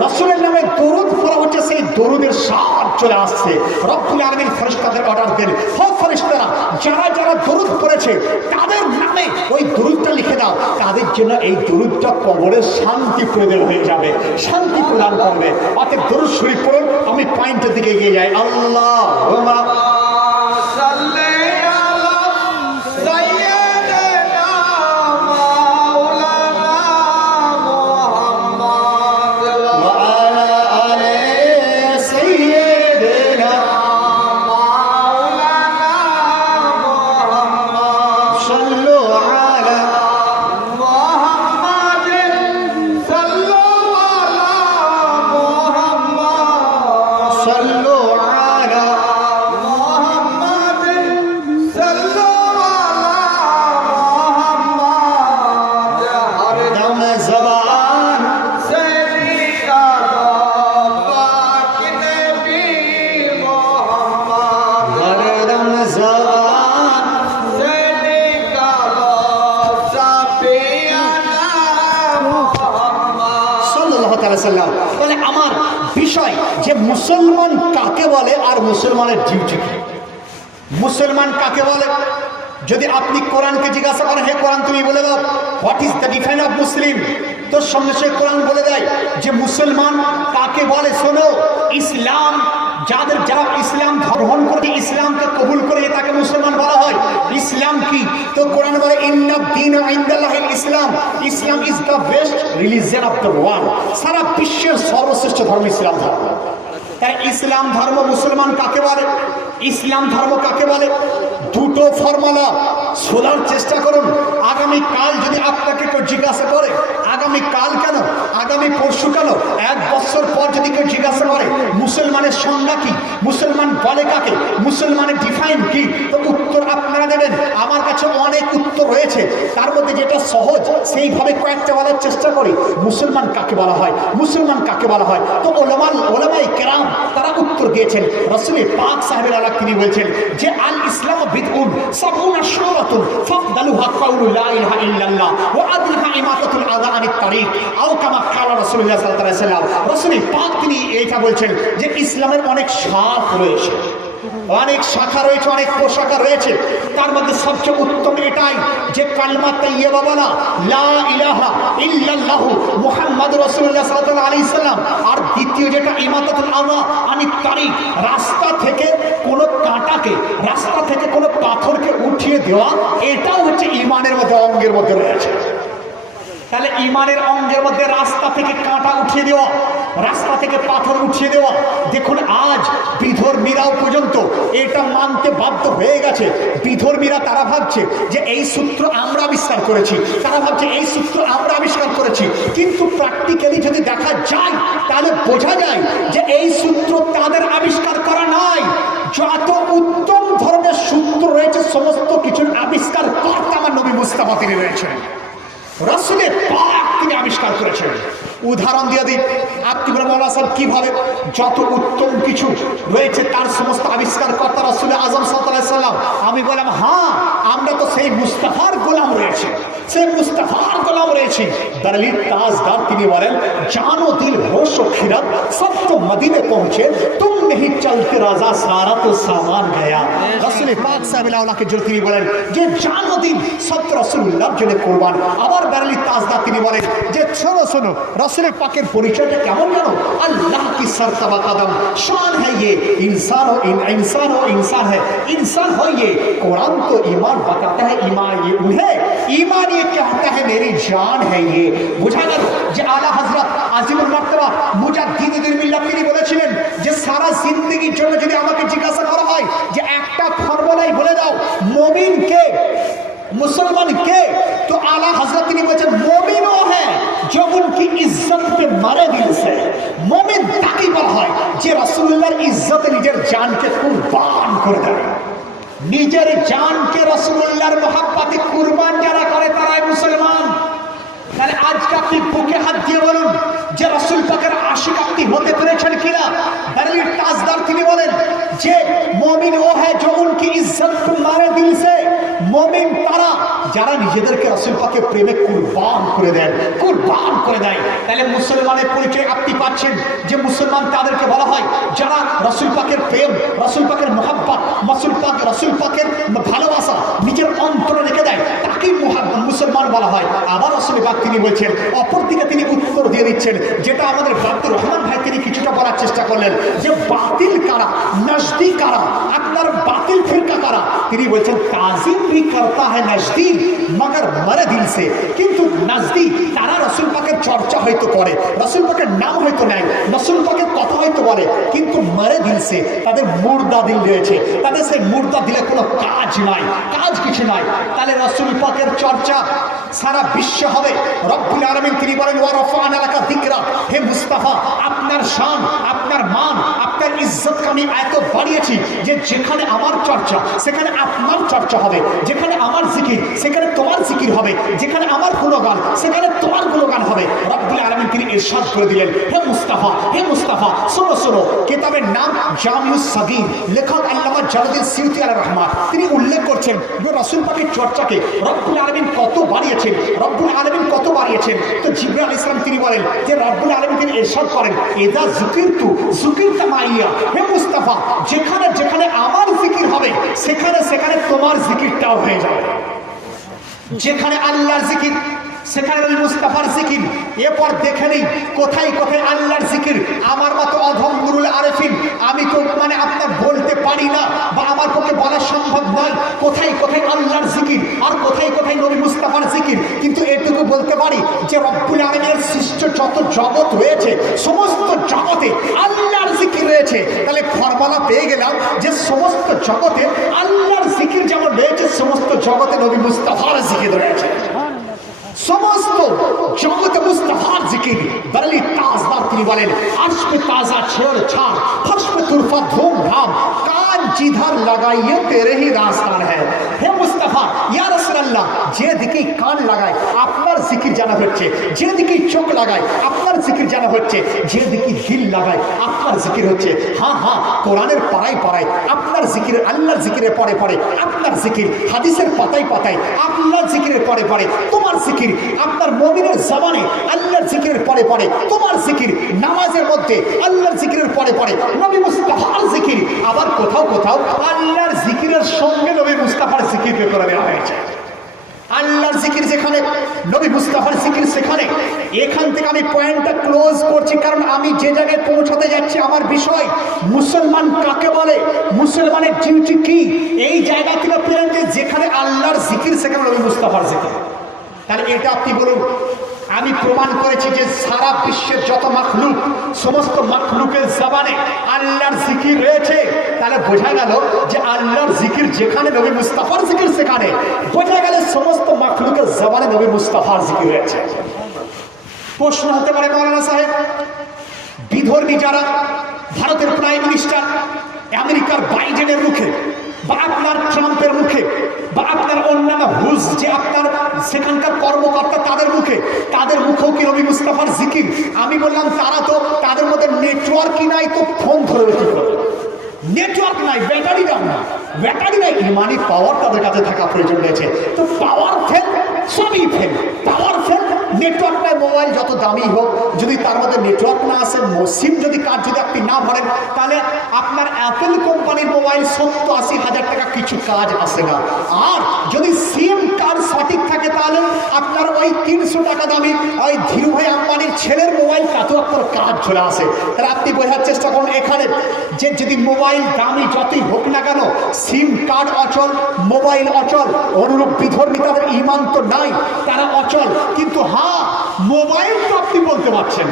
রাসূলের নামে দরুদ পড়া হচ্ছে, সেই দরুদের স্বাদ চলে আসছে। রব্বুল আলামিন ফেরেশতাদের অর্ডার দেন, ও ফেরেশতারা যারা যারা দরুদ পড়েছে তাদের নামে ওই দরুদটা লিখে দাও, তাদের জন্য এই দরুদটা কবরে শান্তি প্রদান হয়ে যাবে, শান্তি প্রদান করবে। অতএব দরুদ শরীফ পড়ুন। আমি পয়েন্টের দিকে এগিয়ে যাই। আল্লাহুম্মা وعلى जबान से निकालो साफियाना मोहम्मद সাল্লাল্লাহু তাআলা সাল্লাম। তাহলে আমার বিষয় যে মুসলমান কাকে বলে আর মুসলমানের ডিউটি কি, মুসলমান কাকে বলে? যদি আপনি কোরআনকে জিজ্ঞাসা করেন, হে কোরআন তুমি বলে দাও what is the define of Muslim, তো সঙ্গে সঙ্গে কোরআন বলে দেয় যে মুসলমান কাকে বলে। শোনো, ইসলাম যারা ইসলাম গ্রহণ করে, ইসলামকে কবুল করে, তাকে মুসলমান বলা হয়। ইসলাম কি? তো কোরআন বলে ইন্না দীনা ইনদাল্লাহিল ইসলাম, Islam is the best religion of the world, সারা বিশ্বের সর্বশ্রেষ্ঠ ধর্ম ইসলাম ধর্ম। তাই ইসলাম ধর্ম মুসলমান কাকে বলে, ইসলাম ধর্ম কাকে বলে? দুটো ফর্মুলা শোনার চেষ্টা করুন। আগামী কাল যদি আপনাকে কেউ জিজ্ঞাসা করে, আগামী কাল কেন, আগামী পরশু কেন, 1 বছর পর যদি কেউ জিজ্ঞাসা করে মুসলমানের সংজ্ঞা কি, মুসলমান বলে কাকে, মুসলমানের ডিফাইন কি, তো উত্তর আপনারা দেবেন। আমার কাছে অনেক উত্তর রয়েছে, তার মধ্যে যেটা সহজ সেইভাবে কয়েকটা বলার চেষ্টা করি। মুসলমান কাকে বলা হয়, মুসলমান কাকে বলা হয়? তো ওলামায়ে কেরাম তারা উত্তর দিয়েছেন। রাসূল পাক সাহেবের আলাক তিনি বলছেন যে আল ইসলাম বিদউন সাবউনা শুরাতুন ফাফদালুহা কাউলু লা ইলাহা ইল্লাল্লাহ ওয়া আদলুহা ইমাতাতুল আযা আনিত তারিক আও কামা ক্বালা রাসূলুল্লাহ সাল্লাল্লাহু আলাইহি ওয়াসাল্লাম। রাসূল পাক তিনি এটা বলছেন যে ইসলামের অনেক শাখ রয়েছে, অনেক শাখা রয়েছে, অনেক পোশাকা রয়েছে। তার মধ্যে সবচেয়ে উত্তম এটাই যে কালমা তাইয়্যিবা বলা, লা ইলাহা ইল্লাল্লাহ মুহাম্মাদুর রাসূলুল্লাহ সাল্লাল্লাহু আলাইহি সাল্লাম। আর দ্বিতীয় যেটা ইমাতাতুল আযা আনিত তারিক, রাস্তা থেকে কোনো কাঁটাকে, রাস্তা থেকে কোনো পাথরকে উঠিয়ে দেওয়া, এটাও হচ্ছে ঈমানের মধ্যে, অঙ্গের মধ্যে রয়েছে। তাহলে ঈমানের অঙ্গের মধ্যে রাস্তা থেকে কাঁটা উঠিয়ে দেওয়া, রাস্তা থেকে পাথর উঠিয়ে দেওয়া। দেখুন আজ বিধর্মীরাও পর্যন্ত এটা মানতে বাধ্য হয়ে গেছে। বিধর্মীরা তারা ভাবছে যে এই সূত্র আমরা আবিষ্কার করেছি, তারা ভাবছে এই সূত্র আমরা আবিষ্কার করেছি, কিন্তু প্র্যাকটিক্যালি যদি দেখা যায় তাহলে বোঝা যায় যে এই সূত্র তাদের আবিষ্কার করা নয়। যত উত্তম ধরনের সূত্র রয়েছে সমস্ত কিছুর আবিষ্কার কর্তা আমার নবী মুস্তাফা তিনি রয়েছেন, রাসূলের পাক তিনি আবিষ্কার করেছেন। উদাহরণ দিয়ে দিই, আপনি বলেন মৌলানা সাহেব কিভাবে? যত উত্তম কিছু রয়েছে তার সমস্ত আবিষ্কার কর্তা রাসূল আযম সাল্লাল্লাহু আলাইহি ওয়াসাল্লাম। আমি বললাম হ্যাঁ, আমরা তো সেই মুস্তাফার গোলাম রয়েছে, সেই মুস্তাফার গোলাম রয়েছে। দলিল তাজদার তিনি বলেন জানো দিল হোশ ও খিরত সব তো মদিনে পৌঁছে, তুম नहीं चलते राजा सारा तो सामान गया। রাসূল পাক সাল্লাল্লাহু আলাইহি ওয়াসাল্লাম তিনি বলেন যে জানো দিল সব রাসূলুল্লাহর জন্য কুরবান। আবার দলিল তাজদার তিনি বলেন যে শোনো শোনো, রাসূলের পাকের পরিচয়টা কেমন জানো? আল্লাহ কি सरतबा कदम शान है ये, इंसान हो इंसान है, इंसान हो ये। कुरान तो ईमान बताता है, ईमान ये उन्हें, ईमान ये कहता है मेरी जान है ये। বুঝা গেল যে আলা হযরত আজিমুল মারতাবা মুজাদ্দিদুল মিল্লাত তিনি বলেছিলেন যে সারা জিন্দেগির জন্য যদি আমাকে জিজ্ঞাসা করা হয় যে একটা ফর্মুলাই বলে দাও মুমিন কে, मुसलमान के, तो आला हजरत ने बच्चे मोमिन वो है जो उनकी इज्जत पे मरे दिल से। मोमिन ताकि बल है जे रसूलुल्लाहर इज्जत निजेर जान के कुर्बान कर दे, निजेर जान के रसूलुल्लाहर मोहब्बते कुर्बान যারা করে তারাই মুসলমান। তাহলে আজকে আপনি বুকে হাত দিয়ে বলুন যে রাসূল পাকের আশিক আপনি হতে পেরেছেন কিনা? দলিল তাজদার তিনি বলেন যে মুমিন ও है जो उनकी इज्जत पे मारे दिल से। মুমিন তারা যারা নিজেদেরকে রাসূল পাকের প্রেমে কুরবান করে দেন, কুরবান করে দেয়। তাহলে মুসলমানের পরিচয় আপনি পাচ্ছেন যে মুসলমান তাদেরকে বলা হয় যারা রাসূল পাকের প্রেম, রাসূল পাকের মহব্বত, রাসূল পাকের ভালোবাসা নিজের অন্তরে রেখে দেয়, তাকেই মুসলমান বলা হয়। আবার রাসূল পাক তিনি বলছেন, অপরদিকে তিনি উত্তর দিয়ে দিচ্ছেন যেটা আমাদের আব্দুর রহমান ভাই তিনি কিছুটা বলার চেষ্টা করলেন যে বাতিল কারা, নজদি কারা, আপনার বাতিল ফিরকা কারা। তিনি বলছেন তাজিম भी करता है नजदी मगर मरे दिल से। কিন্তু নজদি তারা রাসূল পাকের চর্চা হয়তো করে, রাসূল পাকের নাম হয়তো নেয়, রাসূল পাকের কথা হয়তো বলে, কিন্তু মরে দিল সে, তাদের মুর্দা দিল রয়েছে, তাদের সেই মুর্দা দিলে কোনো কাজ নাই, কাজ কিছু নাই। তাহলে রাসূল পাকের চর্চা সারা বিশ্ব হবে। রব্বুল আলামিন তিনি বলেন ওয়া রাফা'না লাকা যিকরা, হে মুস্তাফা আপনার শান, আপনার মান, আপনার ইজ্জতকে আমি এত বাড়িয়েছি যে যেখানে আমার চর্চা, সেখানে আপনার চর্চা হবে, যেখানে আমার জিকির সেখানে তোমার জিকির হবে, যেখানে আমার গুণগান সেখানে তোমার গুণগান হবে। রব্বুল আলামিন তিনি ইরশাদ করে দিলেন, হে মুস্তাফা, হে মুস্তাফা, শোনো শোনো। কিতাবের নাম জামিউস সাগীর, লেখক আল্লামা জালালউদ্দিন সিয়ুতী আলাইহির রহমাত। তিনি উল্লেখ করছেন যে রাসূল পাকের চর্চাকে রব্বুল আলামিন কত বাড়িয়েছেন, রব্বুল আলামিন কত বাড়িয়েছেন। তো জিবরাইল আলাইহিস সালাম তিনি বলেন যে রব্বুল আলামিন তিনি ইরশাদ করেন, ইযা যুকিরতু যুকিরতা মাইয়া, হে মুস্তাফা, যেখানে যেখানে আমার জিকির হবে সেখানে সেখানে তোমার জিকিরটাও হয়ে যাবে। যেখানে আল্লাহর জিকির সেখানে ওই মুস্তাফার জিকির। এরপর দেখে নেই কোথায় কোথায় আল্লাহর জিকির। আমার মতো অধম নুরুল আরেফিন আমি তো আপনার বলতে পারি না বা আমার পক্ষে বলা সম্ভব নয় কোথায় কোথায় আল্লাহর জিকির আর কোথায় কোথায় নবী মুস্তাফার জিকির। কিন্তু এটুকু বলতে পারি যে রব্বুল আলামিনের সৃষ্ট যত জগৎ রয়েছে সমস্ত জগতে আল্লাহর জিকির রয়েছে। তাহলে ফর্মুলা পেয়ে গেলাম যে সমস্ত জগতে আল্লাহর জিকির যেমন রয়েছে সমস্ত জগতে নবী মুস্তাফার জিকির রয়েছে। সমস্ত জগতে মুস্তাফার জিকির। বরেলি তাজদার তিনি বলেন, আরশ পে তাজা ছেড়ছাড়, ফরশ পে তুরফা ধুমধাম, কান জিধার লাগাইয়ে তেরে হি রাস্তান হ্যায়। হে মুস্তাফা, ইয়া রাসূলুল্লাহ, যেদিকে কান লাগায় আপনার জিকির জানা হচ্ছে, যেদিকে চোখ লাগায় আপনার জিকির জানা হচ্ছে, যেদিকে দিল লাগায় আপনার জিকির হচ্ছে। হ্যাঁ হ্যাঁ, কোরআনের পাড়ায় পাড়ায় আপনার জিকির, আল্লাহর জিকিরের পরে পরে আপনার জিকির, হাদিসের পাতায় পাতায় আপনার জিকিরের পরে পরে তোমার জিকির, আপনার মুমিনের জবানে আল্লাহর জিকিরের পরে পরে তোমার জিকির, নামাজের মধ্যে আল্লাহর জিকিরের পরে পরে নবী মুস্তাফার জিকির। আবার কোথাও কোথাও আল্লাহর জিকিরের সঙ্গে নবী মুস্তাফার জিকিরকে করে দেওয়া হয়েছে। আল্লাহর জিকির যেখানে নবী মুস্তাফার জিকির সেখানে। এখান থেকে আমি পয়েন্টটা ক্লোজ করছি, কারণ আমি যে জায়গায় পৌঁছাতে যাচ্ছি আমার বিষয় মুসলমান কাকে বলে, মুসলমানের ডিউটি কি, এই জায়গা থেকে পেলেন যে যেখানে আল্লাহর জিকির সেখানে নবী মুস্তাফার জিকির। তাহলে এটা আপনি বলুন, আমি প্রমাণ করেছি যে সারা বিশ্বের যত মাখলুক সমস্ত মাখলুকের জবানে আল্লাহর জিকির রয়েছে। তাহলে বোঝা গেল যে আল্লাহর জিকির যেখানে নবী মুস্তাফার জিকির সেখানে। বোঝা গেল সমস্ত মাখলুকের জবানে নবী মুস্তাফার জিকির রয়েছে। প্রশ্ন হতে পারে মাওলানা সাহেব, বিধর্মী যারা ভারতের প্রাইম মিনিস্টার আমেরিকার বাইডেনের মুখে বা আপনার ট্রাম্পের মুখে বা আপনার অন্যান্য হুজ যে আপনার সেখানকার কর্মকর্তা তাদের মুখেও কি নবী মুস্তাফার জিকির? আমি বললাম তারা তো তাদের মধ্যে নেটওয়ার্কই নাই, তো ফোন ধরে কি করে? নেটওয়ার্ক নাই, ব্যাটারি দাম না, ব্যাটারি নাই, ইমানি পাওয়ার তাদের কাছে থাকা প্রয়োজন রয়েছে। তো পাওয়ার ফেল, সবই ফেল, পাওয়ার ফেল। নেটওয়ার্ক নাই, মোবাইল যত দামি হোক যদি তার মধ্যে নেটওয়ার্ক না আসে, সিম যদি কার্ড যদি আপনি না ভরেন, তাহলে আপনার অ্যাপেল কোম্পানির মোবাইল 70-80 হাজার টাকা কিছু কাজ আসে না। আর যদি সিম কার্ড সঠিক থাকে তাহলে আপনার ওই 300 টাকা দামি ওই ধীরুভাই আম্বানির ছেলের মোবাইল তাতেও আপনার কাজ চলে আসে। তাহলে আপনি বোঝার চেষ্টা করুন এখানে যে যদি মোবাইল দামি যতই হোক না কেন সিম কার্ড অচল, মোবাইল অচল। অনুরূপ বিধর্মী তাদের ইমান তো নাই, তারা অচল। কিন্তু হ্যাঁ, মোবাইল তো আপনি বলতে পারছেন,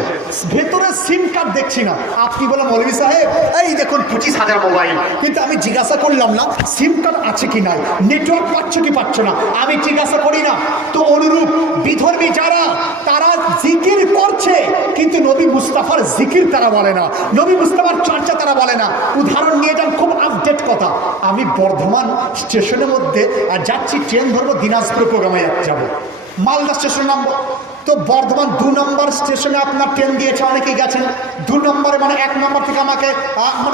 ভেতরে সিম কার্ড দেখছি না। আপনি বলেন মৌলভী সাহেব এই দেখুন 25,000 মোবাইল, কিন্তু আমি জিজ্ঞাসা করলাম না সিম কার্ড আছে কি নাই, নেটওয়ার্ক পাচ্ছ কি পাচ্ছ না, আমি জিজ্ঞাসা করি না। তো অনুরূপ বিধর্মী যারা তারা জিকির করছে কিন্তু নবী মুস্তাফার জিকির তারা বলে না, নবী মুস্তাফার চর্চা তারা বলে না। উদাহরণ নিয়ে যান, খুব আপডেট কথা। আমি বর্ধমান স্টেশনের মধ্যে যাচ্ছি, ট্রেন ধরবো, দিনাজপুর প্রোগ্রামে যাবো, মালদা স্টেশন নামবো। তো বর্ধমান 2 নম্বর স্টেশনে আপনার ট্রেন দিয়েছে, অনেকেই গেছেন 2 নম্বরে, মানে 1 নম্বর থেকে আমাকে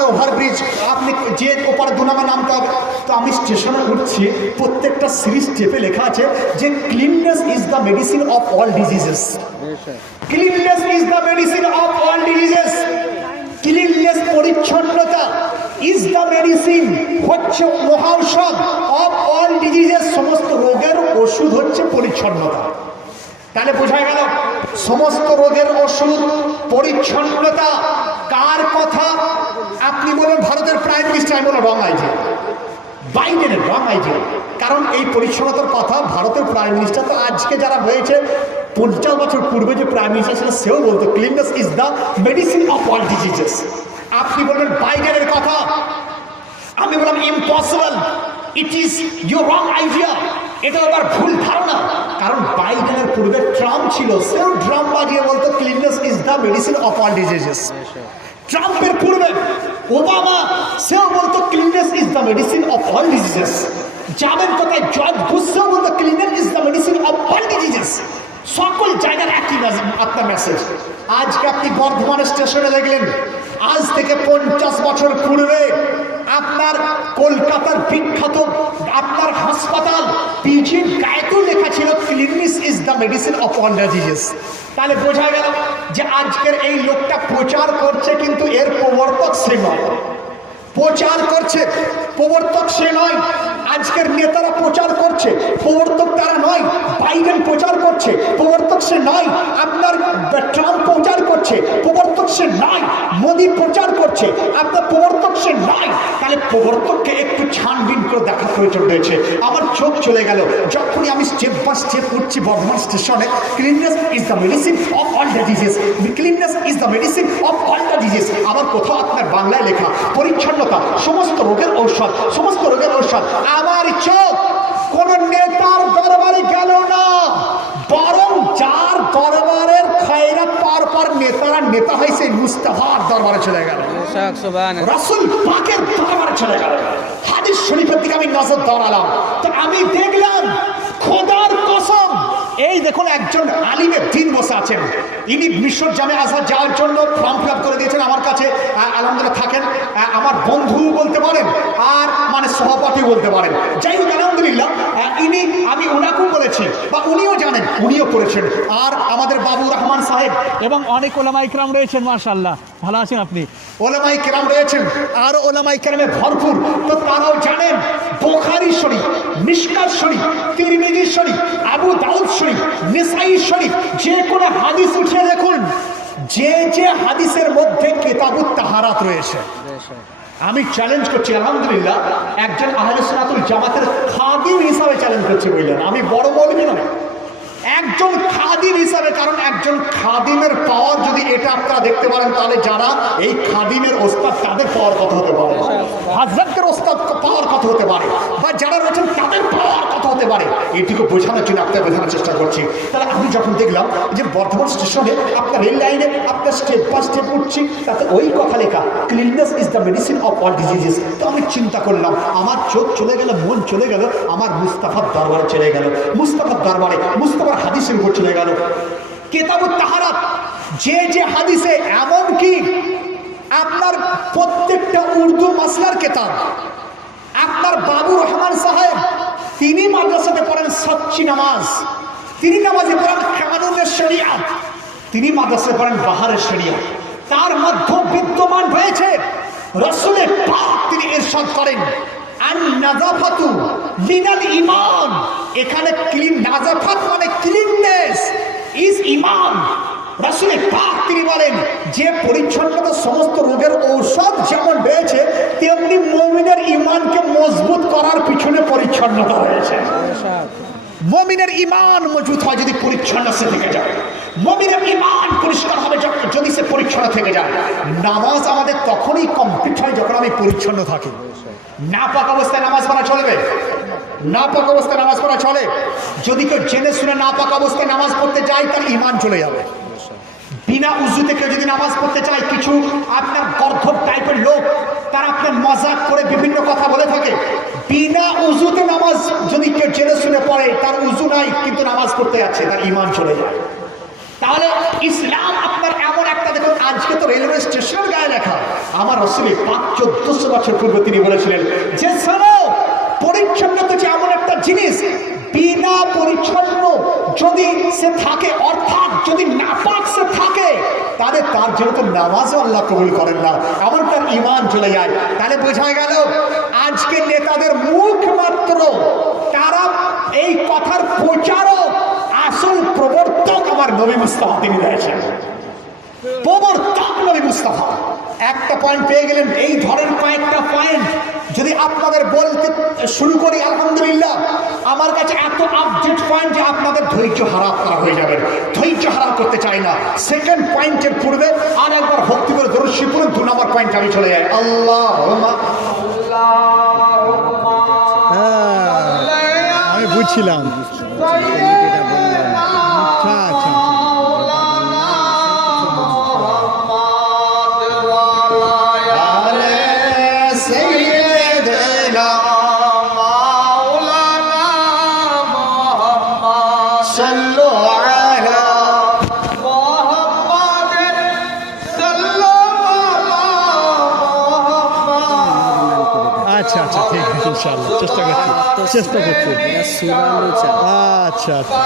ওভারব্রিজ আপনি যে ওপরে 2 নম্বর নামতে হবে। তো আমি স্টেশনে উঠছি, প্রত্যেকটা সিরিজ স্টেপে লেখা আছে যে cleanness is the medicine of all diseases. Cleanness is the medicine of all diseases. Cleanness, পরিচ্ছন্নতা, ইজ দ্য মেডিসিন, হচ্ছে মহাঔষধ, অফ অল ডিজিজেস, সমস্ত রোগের ওষুধ হচ্ছে পরিচ্ছন্নতা। তাহলে বোঝা গেল সমস্ত রোগের ওষুধ পরিচ্ছন্নতা। কার কথা? আপনি বলেন ভারতের প্রাইম মিনিস্টার, আমি বলেন রং আইডিয়া, বাইডেনের রং আইডিয়া। কারণ এই পরিচ্ছন্নতার কথা ভারতের প্রাইম মিনিস্টার তো আজকে যারা হয়েছে 50 বছর পূর্বে যে প্রাইম মিনিস্টার ছিল সেও বলতো cleanness is the medicine of all diseases. আপনি বলবেন বাইডেনের কথা, আমি বললাম impossible, it is your wrong idea, এটা আবার ভুল ধারণা। কারণ বাইডেনের পূর্বে ট্রাম্প ছিল, সেও ড্রাম বাজিয়ে বলতো cleanness is the medicine of all diseases. ট্রাম্পের পূর্বে ওবামা, সেও বলতো cleanness is the medicine of all diseases. যাবেন কোথায় জর্জ বুশ, সেও বলতো cleanness is the medicine of all diseases. সকল জায়গার একই আপনার মেসেজ। আজকে আপনি বর্ধমান স্টেশনে দেখলেন, আজ থেকে 50 বছর পূর্বে আপনার কলকাতার বিখ্যাত আপনার হাসপাতাল পিজির গায়েতেও লেখা ছিল cleanness is the medicine of all diseases. তাহলে বোঝা গেল যে আজকের এই লোকটা প্রচার করছে, কিন্তু এর প্রবর্তক সে নয়। প্রচার করছে, প্রবর্তক সে নয়। আজকের নেতারা প্রচার করছে, প্রবর্তক তারা নয়। বাইডেন প্রচার করছে, প্রবর্তক সে নয়। আপনার ট্রাম্প প্রচার করছে, প্রবর্তক সে নয়। মোদি প্রচার করছে, আপনার প্রবর্তক সে নয়। তাহলে প্রবর্তককে একটু ছানবিন করে দেখা প্রয়োজন রয়েছে। আমার চোখ চলে গেল যখনই আমি স্টেপ বাই স্টেপ উঠছি বর্ধমান স্টেশনে। Cleanness is the medicine of all diseases, cleanness is the medicine of all diseases. আবার কোথাও আপনার বাংলায় লেখা পরিচ্ছন্নতা সমস্ত রোগের ঔষধ, সমস্ত রোগের ঔষধ। আমার চোখ কোন নেতার দরবারে গেল না, বরং যার দরবারের খয়রাত পাওয়ার পর নেতারা নেতা হয়েছে মুস্তাফার দরবারে চলে গেল, রাসূল পাকের দরবারে চলে গেল। হাদিস শরীফের দিকে আমি নজর দৌড়ালাম, তো আমি দেখলাম খোদার কসম, এই দেখুন একজন আলিমের দিন বসে আছেন। ইনি মিশর জামে আজহার যাওয়ার জন্য ফর্ম ফিল আপ করে দিয়েছেন। আমার কাছে আলহামদুলিল্লাহ থাকেন, আমার বন্ধু বলতে পারেন আর মানে সহপাঠী বলতে পারেন। যাই হোক আলহামদুলিল্লাহ, আমি ওনাকেও বলেছি বা উনিও জানেন, উনিও করেছেন। আর আমাদের বাবু রহমান সাহেব এবং অনেক ওলামা ইকরাম রয়েছেন, মাশাআল্লাহ। ভালো আছেন আপনি? ওলামা ইকরাম রয়েছেন, আরও ওলামা ইকরামে ভরপুর। তো তারাও জানেন বুখারী শরীফ, মিশকাত শরীফ, তিরমিজি শরীফ, আবু দাউদ শরীফ, নিসাই শরীফ, যে কোনো হাদিস উঠিয়ে দেখুন, যে যে হাদিসের মধ্যে কিতাবুত তাহারাত রয়েছে। আমি চ্যালেঞ্জ করছি আলহামদুলিল্লাহ, একজন আহলে সুন্নাতুল জামাতের খাদিম হিসাবে চ্যালেঞ্জ করছি, বুঝলেন? আমি বড় মৌলবি নয়, একজন খাদিম হিসাবে। কারণ একজন খাদিমের পাওয়ার যদি এটা আপনারা দেখতে পারেন, তাহলে যারা এই খাদিমের ওস্তাদ তাদের পাওয়ার কথা হতে পারে, হাজরাতের ওস্তাদ পাওয়ার কথা হতে পারে, বা যারা রয়েছেন তাদের পাওয়ার কথা হতে পারে। এটুকু বোঝানোর জন্য আপনার বোঝানোর চেষ্টা করছি। তাহলে আমি যখন দেখলাম যে বর্ধমান স্টেশনে আপনার রেল লাইনে আপনার স্টেপ বাই স্টেপ উঠছি, তাতে ওই কথা লেখা cleanness is the medicine of all diseases. তো আমি চিন্তা করলাম, আমার চোখ চলে গেল, মন চলে গেল, আমার মুস্তাফার দরবারে চলে গেল। মুস্তাফার দরবারে মুস্তাফার হাদিসের উপর চলে গেল, কিতাবুত তাহারাত, যে যে হাদিসে, এমনকি আপনার প্রত্যেকটা উর্দু মাসলার কিতাব। আপনার বাবু রহমান সাহেব, তিনি মাদ্রাসাতে পড়েন সচ্চি নামাজ, তিনি নামাজে পড়েন কানুনের শরিয়াত, তিনি মাদ্রাসায় পড়েন বাহারের শরিয়াত। তার মধ্যে বিদ্যমান রয়েছে রাসূলের পাক, তিনি ইরশাদ করেন আন-নাযাফাতু মিনাল ঈমান। এখানে ক্লিন, নাযাফাত মানে ক্লিননেস, ইজ ঈমান। রাসূলের পাক তিনি বলেন যে পরিচ্ছন্নতা সমস্ত রোগের ঔষধ যেমন রয়েছে, তেমনি মুমিনের ঈমানকে মজবুত করার পিছনে পরিচ্ছন্নতা রয়েছে। মুমিনের ঈমান মজবুত হয় যদি পরিচ্ছন্ন সে থেকে যায়, মুমিনের ঈমান পরিষ্কার হবে যদি সে পরিচ্ছন্ন থেকে যায়। নামাজ আমাদের তখনই কমপ্লিট হয় যখন আমি পরিচ্ছন্ন থাকি। না পাক অবস্থায় নামাজ পড়া চলবে? না পাক অবস্থায় নামাজ পড়া চলে? যদি কেউ জেনে শুনে না পাক অবস্থায় নামাজ পড়তে যায়, তার ঈমান চলে যাবে। বিনা উজুতে কেউ যদি নামাজ পড়তে চায়, কিছু আপনার গর্ধব টাইপের লোক, তারা আপনার মজাক করে বিভিন্ন কথা বলে থাকে। বিনা উজুতে নামাজ যদি কেউ জেনে শুনে পড়ে, তার উজু নাই কিন্তু নামাজ পড়তে যাচ্ছে, তার ঈমান চলে যায়। তাহলে ইসলাম আপনার এমন একটা, দেখুন আজকে তো রেলওয়ে স্টেশনের গায়ে লেখা, আমার রাসূলের পাক 1400 বছর পূর্বে তিনি বলেছিলেন যে শোনো, পরিচ্ছন্নতা যে এমন একটা জিনিস, বিনা পরিচ্ছন্ন যদি সে থাকে, অর্থাৎ যদি নাপাক সে থাকে, তাহলে তার জন্য তো নামাজও আল্লাহ কবুল করেন না, এমন তার ঈমান চলে যায়। তাহলে বোঝা গেল আজকে নেতাদের মুখ মাত্র, তারা এই কথার প্রচারক, আসল প্রবর্তক আমার নবী মুস্তাফা তিনি রয়েছেন। প্রবর্তক নবী মুস্তাফা। একটা পয়েন্ট পেয়ে গেলেন, এই ধরনের কয়েকটা পয়েন্ট যদি আপনাদের বলতে শুরু করি, আলহামদুলিল্লাহ আমার কাছে এত আপডেট পয়েন্ট যে আপনাদের ধৈর্য হারাপ করা হয়ে যাবে। ধৈর্য হারাপ করতে চাই না। সেকেন্ড পয়েন্টের পূর্বে আর একবার ভক্তি করে দরুদ শরীফ পড়ুন। 2 নম্বর পয়েন্ট আমি চলে যাই। আল্লাহুম্মা, আমি বুঝছিলাম। আচ্ছা চেষ্টা করছি এটা সুরানো চাল। আচ্ছা আচ্ছা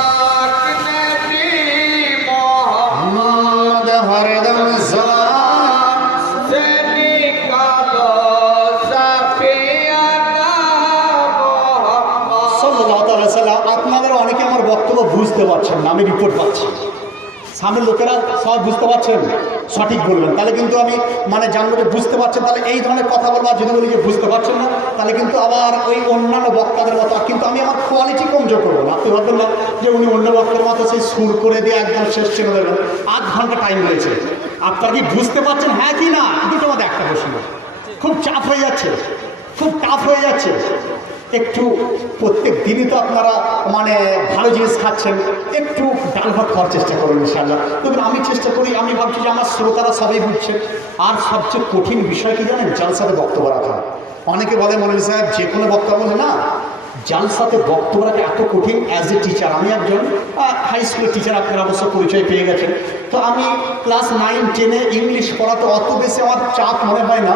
মোহাম্মদ হরদম জবান সাল্লাল্লাহু তাআলা সাল্লাম। আপনাদের অনেকে আমার বক্তব্য বুঝতে পারছেন না, আমি রিপোর্ট পাচ্ছি। সামনের লোকেরা সব বুঝতে পারছেন, সঠিক বলবেন, তাহলে কিন্তু আমি মানে জানবো যে বুঝতে পারছেন। তাহলে এই ধরনের কথা বলবো, আর যদি বলি যে বুঝতে পারছেন না, তাহলে কিন্তু আবার ওই অন্যান্য বক্তাদের মতো কিন্তু আমি আমার কোয়ালিটি কমজোর করবো না। আপনি ভাববেন না যে উনি অন্য বক্তার মতো সেই সুর করে দিয়ে একদম শেষ ছেড়ে দেবেন। 8 ঘন্টা টাইম রয়েছে। আপনারা কি বুঝতে পারছেন হ্যাঁ কি না? দুটো মধ্যে একটা প্রশ্ন। খুব চাপ হয়ে যাচ্ছে, খুব টাফ হয়ে যাচ্ছে। একটু প্রত্যেক দিনই তো আপনারা মানে ভালো জিনিস খাচ্ছেন, একটু ডাল ভাত খাওয়ার চেষ্টা করুন ইনশাআল্লাহ। দেখুন আমি চেষ্টা করি, আমি ভাবছি যে আমার শ্রোতারা সবাই বুঝছে। আর সবচেয়ে কঠিন বিষয় কি জানেন? জালসাতে বক্তব্য রাখা। অনেকে বলে মৌলভী সাহেব যে কোনো বক্তব্য বলে না, জালসাতে বক্তব্য রাখা এত কঠিন। অ্যাজ এ টিচার, আমি একজন হাই স্কুলের টিচার, আপনারা অবশ্য পরিচয় পেয়ে গেছেন। তো আমি ক্লাস 9-10-এ ইংলিশ পড়াতে অত বেশি আমার চাপ মনে হয় না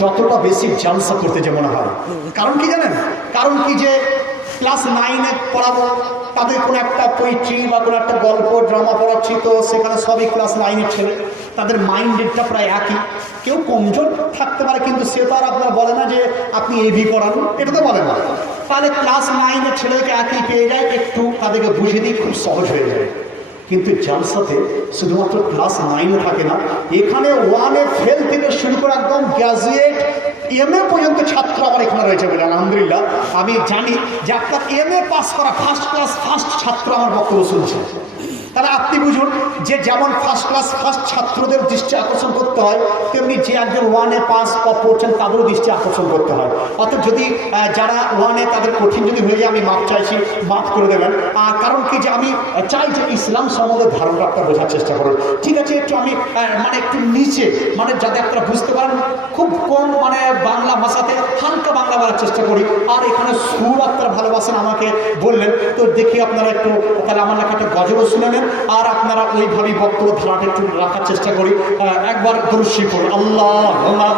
যতটা বেশি জালসা করতে যে মনে হয়। কারণ কি জানেন? কারণ কি যে ক্লাস 9-এ পড়াবো, তাদের কোনো একটা পোয়েট্রি বা কোনো একটা গল্প ড্রামা পড়াচ্ছি, তো সেখানে সবই ক্লাস 9-এর ছেলে, তাদের মাইন্ডেডটা প্রায় একই। কেউ কমজোর থাকতে পারে, কিন্তু সে তো আর আপনার বলে না যে আপনি এবি পড়ান, এটা তো বলে না। তাহলে ক্লাস 9-এর ছেলেদেরকে একই পেয়ে যায়, একটু তাদেরকে বুঝিয়ে দিই, খুব সহজ হয়ে যায়। কিন্তু জালসাতে শুধুমাত্র ক্লাস 9-এ থাকে না, এখানে 1-এ ফেল থেকে শুরু করে একদম গ্র্যাজুয়েট এমএ পর্যন্ত ছাত্র আমার এখানে রয়েছে বলে আলহামদুলিল্লাহ। আমি জানি যে আপনার এমএ পাস করা ফার্স্ট ক্লাস ফার্স্ট ছাত্র আমার বক্তব্য শুনছে। তাহলে আপনি বুঝুন যে যেমন ফার্স্ট ক্লাস ফার্স্ট ছাত্রদের দৃষ্টি আকর্ষণ করতে হয়, তেমনি যে একজন 1-এ পাস পড়ছেন তাদেরও দৃষ্টি আকর্ষণ করতে হয়। অর্থাৎ যদি যারা 1-এ তাদের কঠিন যদি হয়ে যায়, আমি মাপ চাইছি, মাফ করে দেবেন। আর কারণ কি যে আমি চাই যে ইসলাম সম্বন্ধে ধারণাটা বোঝার চেষ্টা করুন। ঠিক আছে, একটু আমি মানে একটু নিচে, মানে যাতে আপনারা বুঝতে পারেন, খুব কম মানে বাংলা ভাষাতে হালকা বাংলা বলার চেষ্টা করি। আর এখানে সুর আপনারা ভালোবাসেন আমাকে বললেন, তো দেখি আপনারা একটু তাহলে আমার লেখাটা গজলও শুনে নেন, আর আপনারা ওইভাবেই বক্তব্য ধারাটা একটু রাখার চেষ্টা করি। একবার দরুদ শরীফ পড়ুন। আল্লাহুম্মা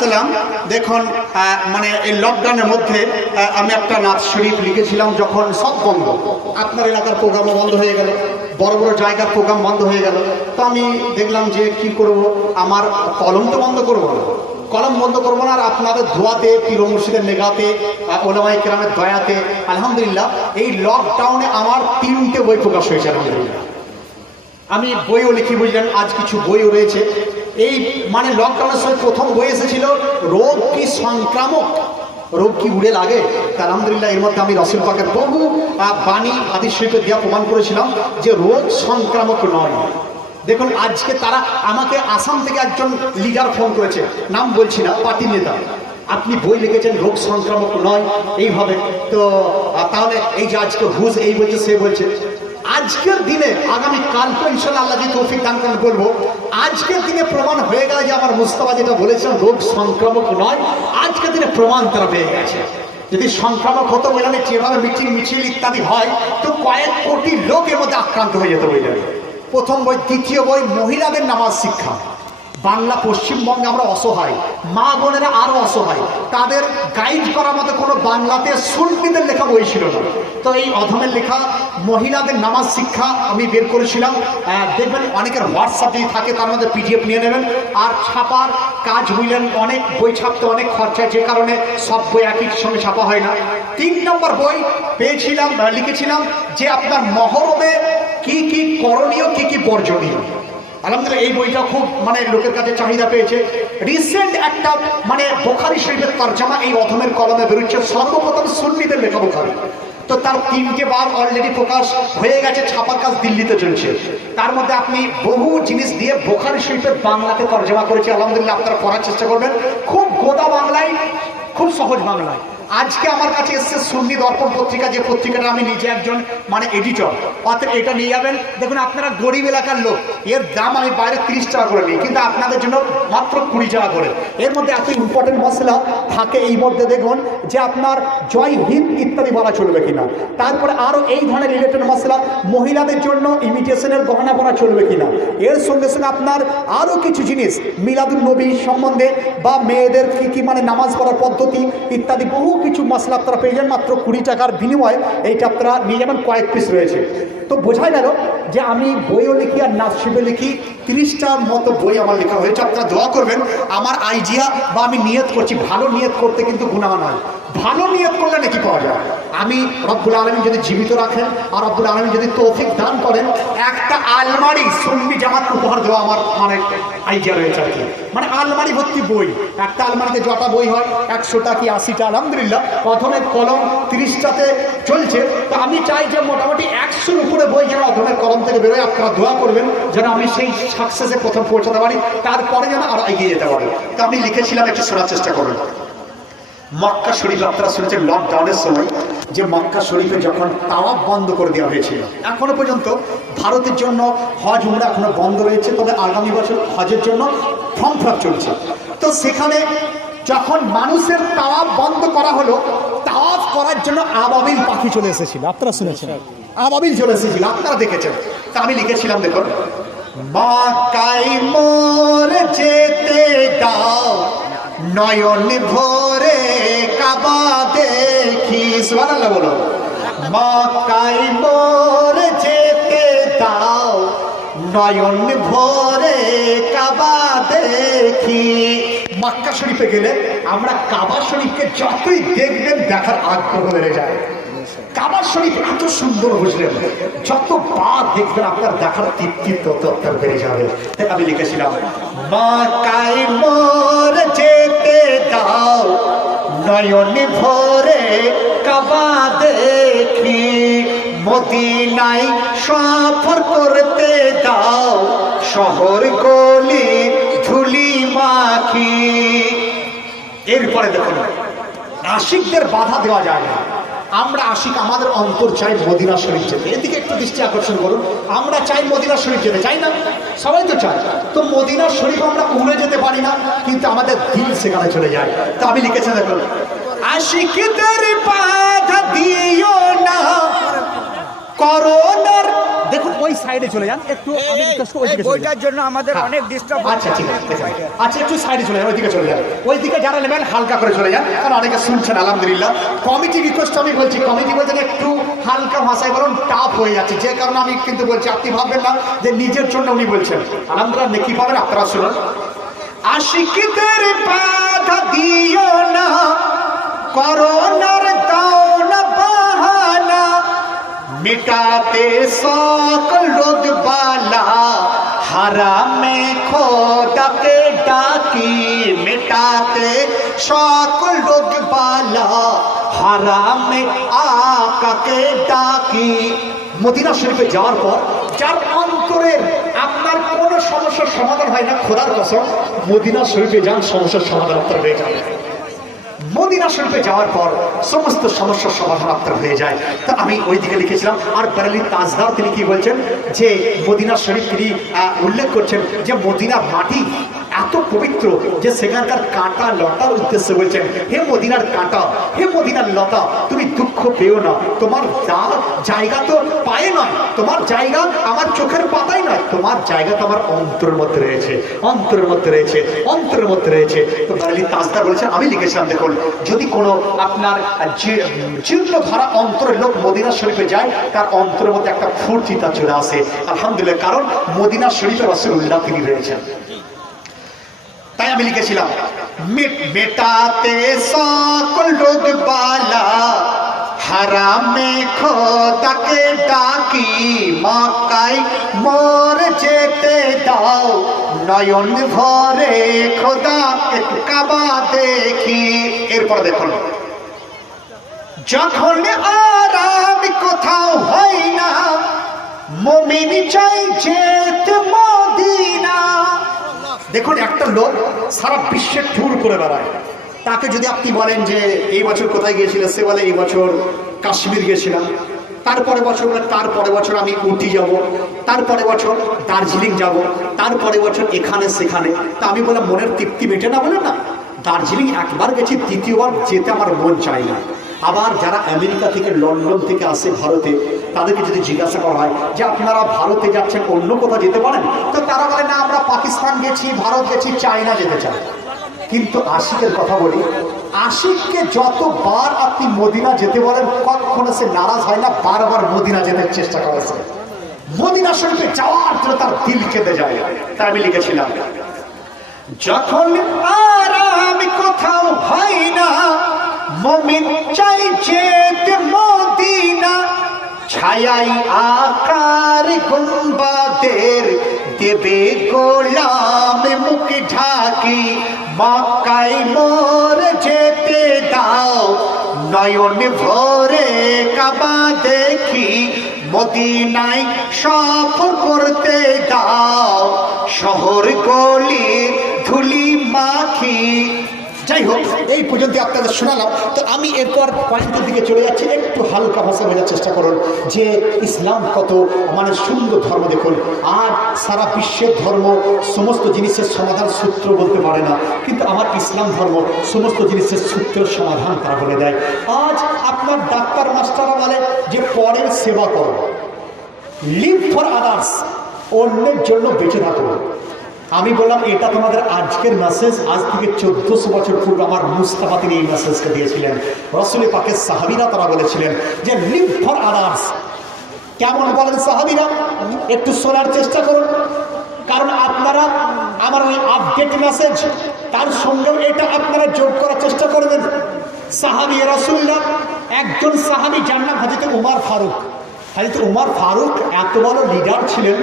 সাল্লাম। দেখুন মানে এই লকডাউনের মধ্যে আমি একটা নাথ শরীফ লিখেছিলাম, যখন সব বন্ধ, আপনার এলাকার প্রোগ্রামও বন্ধ হয়ে গেল, বড় বড় জায়গার প্রোগ্রাম বন্ধ হয়ে গেল, তো আমি দেখলাম যে কি করব, আমার কলম তো বন্ধ করবো না, কলম বন্ধ করবো না, আর আপনাদের দোয়াতে, পীর মুর্শিদের নেগাতে, ওলামায়ে কেরামের দয়াতে আলহামদুলিল্লাহ এই লকডাউনে আমার 3টে বই প্রকাশ হয়েছে আলহামদুলিল্লাহ। আমি বইও লিখি, বুঝলেন, আজ কিছু বইও রয়েছে। এই মানে লকডাউনের সময় প্রথম বই এসেছিল রোগ কি সংক্রামক, রোগ কি উড়ে লাগে। আলহামদুলিল্লাহ এর মধ্যে আমি রাসূল পাকের বহু বাণী হাদিস শরীফে দিয়া প্রমাণ করেছিলাম যে রোগ সংক্রামক নয়। দেখুন আজকে তারা আমাকে আসাম থেকে একজন লিডার ফোন করেছে, নাম বলছি না, পার্টির নেতা, আপনি বই লিখেছেন রোগ সংক্রামক নয় এইভাবে, তো তাহলে এই যে আজকে হুজ এই বলছে সে বলছে। আজকের দিনে, আগামী কালকে ইনশাআল্লাহ আল্লাহ যে তৌফিক দান করেন বলবো, আজকের দিনে প্রমাণ হয়ে গেল যে আমার মুস্তাফা যেটা বলেছেন রোগ সংক্রামক নয়, আজকের দিনে প্রমাণ তারা পেয়ে গেছে। যদি সংক্রামক হতো বলে যেভাবে মিছিল ইত্যাদি হয়, তো কয়েক কোটি লোক এর মধ্যে আক্রান্ত হয়ে যেত। বই যাবে প্রথম বই। দ্বিতীয় বই মহিলাদের নামাজ শিক্ষা, বাংলা পশ্চিমবঙ্গে আমরা অসহায়, মা বোনেরা আরও অসহায়, তাদের গাইড করার মতো কোনো বাংলাতে সুন্নিদের লেখা বই ছিল না। তো এই অধমের লেখা মহিলাদের নামাজ শিক্ষা আমি বের করেছিলাম। দেখবেন অনেকের হোয়াটসঅ্যাপ যদি থাকে তার মধ্যে পিডিএফ নিয়ে নেবেন। আর ছাপার কাজ বুঝলেন, অনেক বই ছাপতে অনেক খরচা, যে কারণে সব বই একই সঙ্গে ছাপা হয় না। 3 নম্বর বই পেয়েছিলাম, লিখেছিলাম যে আপনার মহরমে কি কি করণীয়, কি কি বর্জনীয়। আলহামদুলিল্লাহ এই বইটা খুব লোকের কাছে চাহিদা পেয়েছে। রিসেন্ট একটা বুখারী শরীফের তরজমা এই অধমের কলমে বেরোচ্ছে, সর্বপ্রথম সুন্নিদের লেখা বুখারী। তো তার 3টে বার অলরেডি প্রকাশ হয়ে গেছে, ছাপার কাজ দিল্লিতে চলছে। তার মধ্যে আপনি বহু জিনিস দিয়ে বুখারী শরীফের বাংলাতে তরজমা করেছে। আলহামদুলিল্লাহ আপনারা পড়ার চেষ্টা করবেন, খুব গোদা বাংলায়, খুব সহজ বাংলায়। আজকে আমার কাছে এসছে সুন্নি দর্পণ পত্রিকা, যে পত্রিকাটা আমি নিজে একজন এডিটর, অর্থাৎ এটা নিয়ে যাবেন। দেখুন আপনারা গরিব এলাকার লোক, এর দাম আমি বাইরে 30 টাকা করে নিই, কিন্তু আপনাদের জন্য মাত্র 20 টাকা করে। এর মধ্যে এত ইম্পর্টেন্ট মশলা থাকে এই মধ্যে, দেখুন যে আপনার জয় হিন্দ ইত্যাদি বলা চলবে কিনা, তারপরে আরও এই ধরনের রিলেটেড মশলা, মহিলাদের জন্য ইমিটেশনের গহনা পরা চলবে কিনা, এর সঙ্গে সঙ্গে আপনার আরও কিছু জিনিস মিলাদুন নবী সম্বন্ধে বা মেয়েদের কি কি নামাজ পড়ার পদ্ধতি ইত্যাদি বহু কিছু মশলা আপনারা পেয়ে যান মাত্র 20 টাকার বিনিময়ে। এইটা আপনারা নিয়ে যাবেন, কয়েক পিস রয়েছে। তো বোঝা গেল যে আমি বইও লিখি আর নাসিবে লিখি, 30টার মতো বই আমার লেখা হয়েছে। আপনারা দোয়া করবেন। আমার আইডিয়া বা আমি নিয়ত করছি, ভালো নিয়ত করতে কিন্তু গুনাহ নয়, ভালো নিয়ত করলে নাকি পাওয়া যায়। আমি রব্বুল আলামিন যদি জীবিত রাখেন আর রব্বুল আলামিন যদি তৌফিক দান করেন, একটা আলমারি সুন্নি জামাত উপহার দেওয়া আমার আইডিয়া রয়েছে আর কি। আলমারি ভর্তি বই, একটা আলমারিতে যটা বই হয় 100টা কি 80টা, আলহামদুলিল্লাহ অধমের কলম 30টাতে চলছে। তো আমি চাই যে মোটামুটি 100-র উপরে বই যেন অধমের কলম থেকে বেরোয়। আপনারা দোয়া করবেন যেন আমি সেই সাকসেসে প্রথম পৌঁছাতে পারি, তারপরে যেন আরো এগিয়ে যেতে পারি। তো আমি লিখেছিলাম, একটু শোনার চেষ্টা করবেন। মক্কা শরীফ আপনারা শুনেছেন লকডাউনের সময় যে মক্কা শরীফে যখন তাওয়াফ বন্ধ করে দেওয়া হয়েছিল, এখনো পর্যন্ত ভারতের জন্য হজ উমরা এখনো বন্ধ রয়েছে, তবে আগামী বছর হজের জন্য ফর্ম ফিল আপ চলছে। তো সেখানে যখন মানুষের তাওয়াফ বন্ধ করা হলো, তাওয়াফ করার জন্য আবাবিল পাখি চলে এসেছিল। আপনারা শুনেছেন আবাবিল চলে এসেছিল, আপনারা দেখেছেন। তা আমি লিখেছিলাম, দেখুন, মক্কায় মোর যেতে দাও, নয়ন ভরে কাবা দেখি। সুবহানাল্লাহ বলো। মক্কায় মোর যেতে দাও, নয়ন ভরে কাবা দেখি। মক্কা শরীফে গেলে আমরা কাবা শরীফকে যতই দেখবেন দেখার আগ্রহ বেড়ে যায়। কাবা শরীফ এত সুন্দর, বুঝলেন, যতবার দেখবেন আপনার দেখার তৃপ্তি তত আপনার বেড়ে যাবে। তাই আমি লিখেছিলাম, মক্কায় মোর যেতে দাও, নয়ন ভরে কাবা দেখি। মদিনায় সফর করতে দাও, শহর গলি ধুলি মাখি। এরপরে দেখুন, আশিকদের বাধা দেওয়া যায় না। আমরা আশিক, আমাদের অন্তর চাই মদিনা শরীফ যেতে। এদিকে একটু দৃষ্টি আকর্ষণ করুন। আমরা চাই মদিনা শরীফ যেতে, চাই না? সবাই তো চাই। তো মদিনা শরীফ আমরা উড়ে যেতে পারি না, কিন্তু আমাদের দিল সেখানে চলে যায়। তো আমি লিখেছি, দেখুন, আশিকদের বাধা দিও না, করোনার। দেখুন ওই সাইডে চলে যান একটু, আমি বইটার জন্য আমাদের অনেক ডিস্টার্ব। আচ্ছা ঠিক আছে, আচ্ছা একটু সাইডে চলে যান, ওইদিকে চলে যান। ওইদিকে যারা নেবেন হালকা করে চলে যান, কারণ অনেকে শুনছেন। আলহামদুলিল্লাহ কমিটি রিকোয়েস্ট আমি বলছি, কমিটি বলছেন একটু হালকা ভাষায় বলুন, টাফ হয়ে যাচ্ছে, যে কারণে আমি কিন্তু বলছি। আপনি ভাববেন না যে নিজের জন্য উনি বলছেন। আলহামদুলিল্লাহ নেকি পাবেন, আপনারা শুনুন। আশিকদের বাধা দিও না, করোনার দাও না বাহানা, मिटाते सकल रोग बाला, हरामे खोदा के डाकी। मिटाते सकल रोग बाला, हरामे आका के डाकी। মদিনা শরীফে যাওয়ার পর যার অন্তরের আপনার কোনো সমস্যার সমাধান হয় না, খোদার কসম মদিনা শরীফে যান, সমস্যার সমাধান আপনার হয়ে যাবে। মদিনা শরীফে যাওয়ার পর সমস্ত সমস্যার সমাধান আপনার হয়ে যায়। তো আমি ওই দিকে লিখেছিলাম। আর বেরালি তাজদার তিনি কি বলছেন যে মদিনা শরীফ তিনি উল্লেখ করছেন যে মদিনা মাটি এত পবিত্র যে সেখানকার কাঁটা লতার উদ্দেশ্যে বলছেন, হে মদিনার কাঁটা, হে মদিনার লতা, তুমি দুঃখ পেও না, তোমার জায়গা তো পায়ে নয়, তোমার জায়গা আমার চোখের পাতাই নয়, তোমার জায়গা তো আমার অন্তরের মধ্যে রয়েছে, অন্তরের মধ্যে রয়েছে, অন্তরের মধ্যে রয়েছে। তো বাঙালি তাজদার বলেছেন, আমি লিখেছিলাম দেখুন, যদি কোনো আপনার জীর্ণ ধারা অন্তরের লোক মদিনা শরীফে যায়, তার অন্তরের মধ্যে একটা ফুর্তিতা চলে আসে, আলহামদুলিল্লাহ, কারণ মদিনা শরীফে রাসূলুল্লাহ তিনি রয়েছেন। তাই আমি লিখেছিলাম, মেটাতে সকল রোগ বালা, হারামে খোদাকে ডাকি, মক্কায় মোর যেতে দাও, নয়ন ভরে খোদা কাবা দেখি। এরপর দেখুন, যখন আরাম কোথাও হয় না, মুমিন চাই যেতে মদিনা। দেখুন, একটা লোক সারা বিশ্বে ট্যুর করে বেড়ায়, তাকে যদি আপনি বলেন যে এই বছর কোথায় গিয়েছিলেন, সে বলে এই বছর কাশ্মীর গেছিলাম, তারপরে বছর আমি উটি যাব, তারপরে বছর দার্জিলিং যাব, তারপরে বছর এখানে সেখানে। তা আমি বললাম, মনের তৃপ্তি মেটে না? বলে না, দার্জিলিং একবার গেছি, দ্বিতীয়বার যেতে আমার মন চাই না। আবার যারা আমেরিকা থেকে, লন্ডন থেকে আসে ভারতে, তাদেরকে যদি জিজ্ঞাসা করা হয় যে আপনারা ভারতে যাচ্ছেন, অন্য কোথাও যেতে পারেন, তো তারা বলে না, আমরা পাকিস্তান গেছি, ভারত গেছি, চায়না যেতে চাই। কিন্তু আশিকের কথা বলি, আশিককে যতবার আপনি মদিনা যেতে বলেন, কখনো সে নারাজ হয় না, বারবার মদিনা যেতে চেষ্টা করেছে। মদিনা শরীফে যাওয়ার জন্য তার দিল কেঁদে যায়। তাই আমি লিখেছিলাম, যখন আরাম কোথাও হয় না, মুমিন চাই যেতে মদিনা, ছায়াই আকার গুম্বাদের দেবে গোলাম মুখ ঢাকি, মক্কায় মোর যেতে দাও, নয়ন ভরে কাবা দেখি, মদিনায় সফর করতে দাও, শহর গলি ধুলি মাখি। যাই হোক, এই পর্যন্ত আপনাদের শোনালাম। তো আমি এরপর পয়েন্টের দিকে চলে যাচ্ছি। একটু হালকা ভাষা বোঝার চেষ্টা করুন যে ইসলাম কত মানে সুন্দর ধর্ম। দেখুন, আর সারা বিশ্বের ধর্ম সমস্ত জিনিসের সমাধান সূত্র বলতে পারে না, কিন্তু আমার ইসলাম ধর্ম সমস্ত জিনিসের সূত্রের সমাধান তারা বলে দেয়। আজ আপনার ডাক্তার মাস্টাররা বলে যে পরের সেবা করো, লিভ ফর আদার্স, অন্যের জন্য বেঁচে থাকো। আমি বললাম, এটা তোমাদের আজকের মেসেজ। আজ থেকে 1400 বছর পূর্বে আমার মুস্তাফা তিনি এই মেসেজকে দিয়েছিলেন। রাসূল পাকের সাহাবীরা তারা বলেছিলেন যে লিভ ফর আদার্স। কেমন বলেন সাহাবীরা? একটু শোনার চেষ্টা করুন, কারণ আপনারা আমার ওই আপডেট মেসেজ তার সঙ্গেও এটা আপনারা যোগ করার চেষ্টা করবেন। সাহাবী রাসূলুল্লাহ, একজন সাহাবী যার নাম হযরত উমর ফারুক। হযরত উমর ফারুক এত বড় লিডার ছিলেন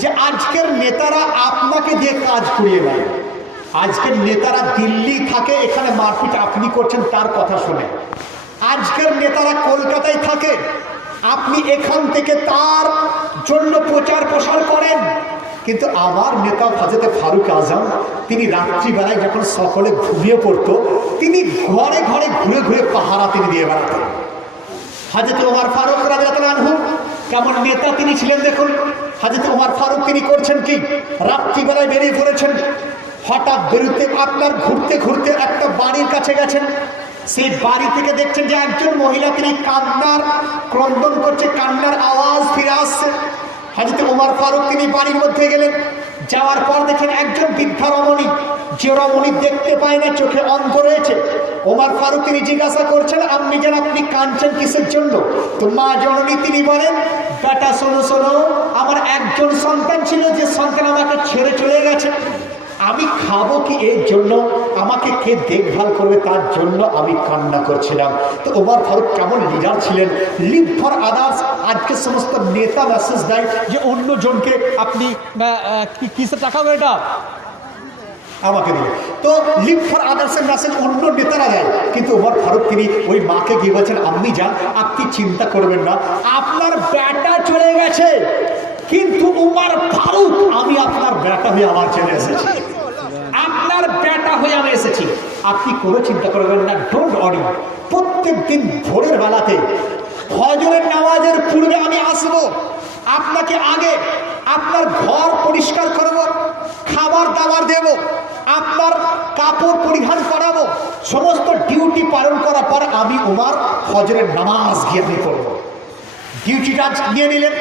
যে আজকের নেতারা আপনাকে দিয়ে কাজ করিয়ে নেয়। আজকের নেতারা দিল্লি থাকে, এখানে মারপিট আপনি করছেন তার কথা শুনে। আজকের নেতারা কলকাতায় থাকে, আপনি এখান থেকে তার জন্য প্রচার প্রসার করেন। কিন্তু আমার নেতা হযরত ফারুক আজম, তিনি রাত্রিবেলায় যখন সকলে ঘুমিয়ে পড়তো, তিনি ঘরে ঘরে ঘুরে ঘুরে পাহারা তিনি দিয়ে বেড়াতেন। হযরত উমর ফারুক রাদিয়াল্লাহু আনহু কেমন নেতা তিনি ছিলেন দেখুন। হযরত উমর ফারুক তিনি করছেন কি, রাত্রিবেলায় বেরিয়ে পড়েছেন, হঠাৎ বেরোতে আপনার ঘুরতে ঘুরতে একটা বাড়ির কাছে গেছেন। সেই বাড়ি থেকে দেখছেন যে একজন মহিলা তিনি কান্নার ক্রন্দন করছে, কান্নার আওয়াজ ফিরে আসছে। হযরত উমর ফারুক তিনি বাড়ির মধ্যে গেলেন, যাওয়ার পর দেখেন একজন বৃদ্ধা রমণী, যে রমণী দেখতে পায় না, চোখে অন্ধ রয়েছে। ওমর ফারুক তিনি জিজ্ঞাসা করছেন, আপনি যেন আপনি কাঁদছেন কিসের জন্য? তো মা জননী তিনি বলেন, বেটা শোনো শোনো, আমার একজন সন্তান ছিল, যে সন্তান আমাকে ছেড়ে চলে গেছে। আমি খাবো কি এর জন্য, আমাকে কে দেখভাল করবে তার জন্য আমি কান্না করছিলাম। তো ওমর ফারুক কেমন লিডার ছিলেন, লিভ ফর আদার্স। আজকে সমস্ত নেতা মেসেজ দেয় যে অন্য জনকে আপনি কিসে টাকা এটা আমাকে দিবে। তো লিভ ফর আদার্সের মেসেজ অন্য নেতারা দেয়, কিন্তু ওমর ফারুক তিনি ওই মাকে গিয়ে বলছেন, আম্মি যান, আপনি চিন্তা করবেন না, আপনার বেটা চলে গেছে, কিন্তু উমর ফারুক আমি আপনার বেটা হয়ে আমার চলে এসেছি, আপনার বেটা হয়ে আমি এসেছি, আপনি কোনো চিন্তা করবেন না, ডোন্ট ওয়ারি। প্রত্যেক দিন ভোরের বেলাতে ফজরের নামাজের পূর্বে আমি আসবো, আপনাকে আগে আপনার ঘর পরিষ্কার করব, খাবার দাবার দেব, আপনার কাপড় পরিধান করাবো, সমস্ত ডিউটি পালন করার পর আমি ওমর ফজরের নামাজ গিয়ে আমি করবো। ডিউটিটা নিয়ে নিলেন,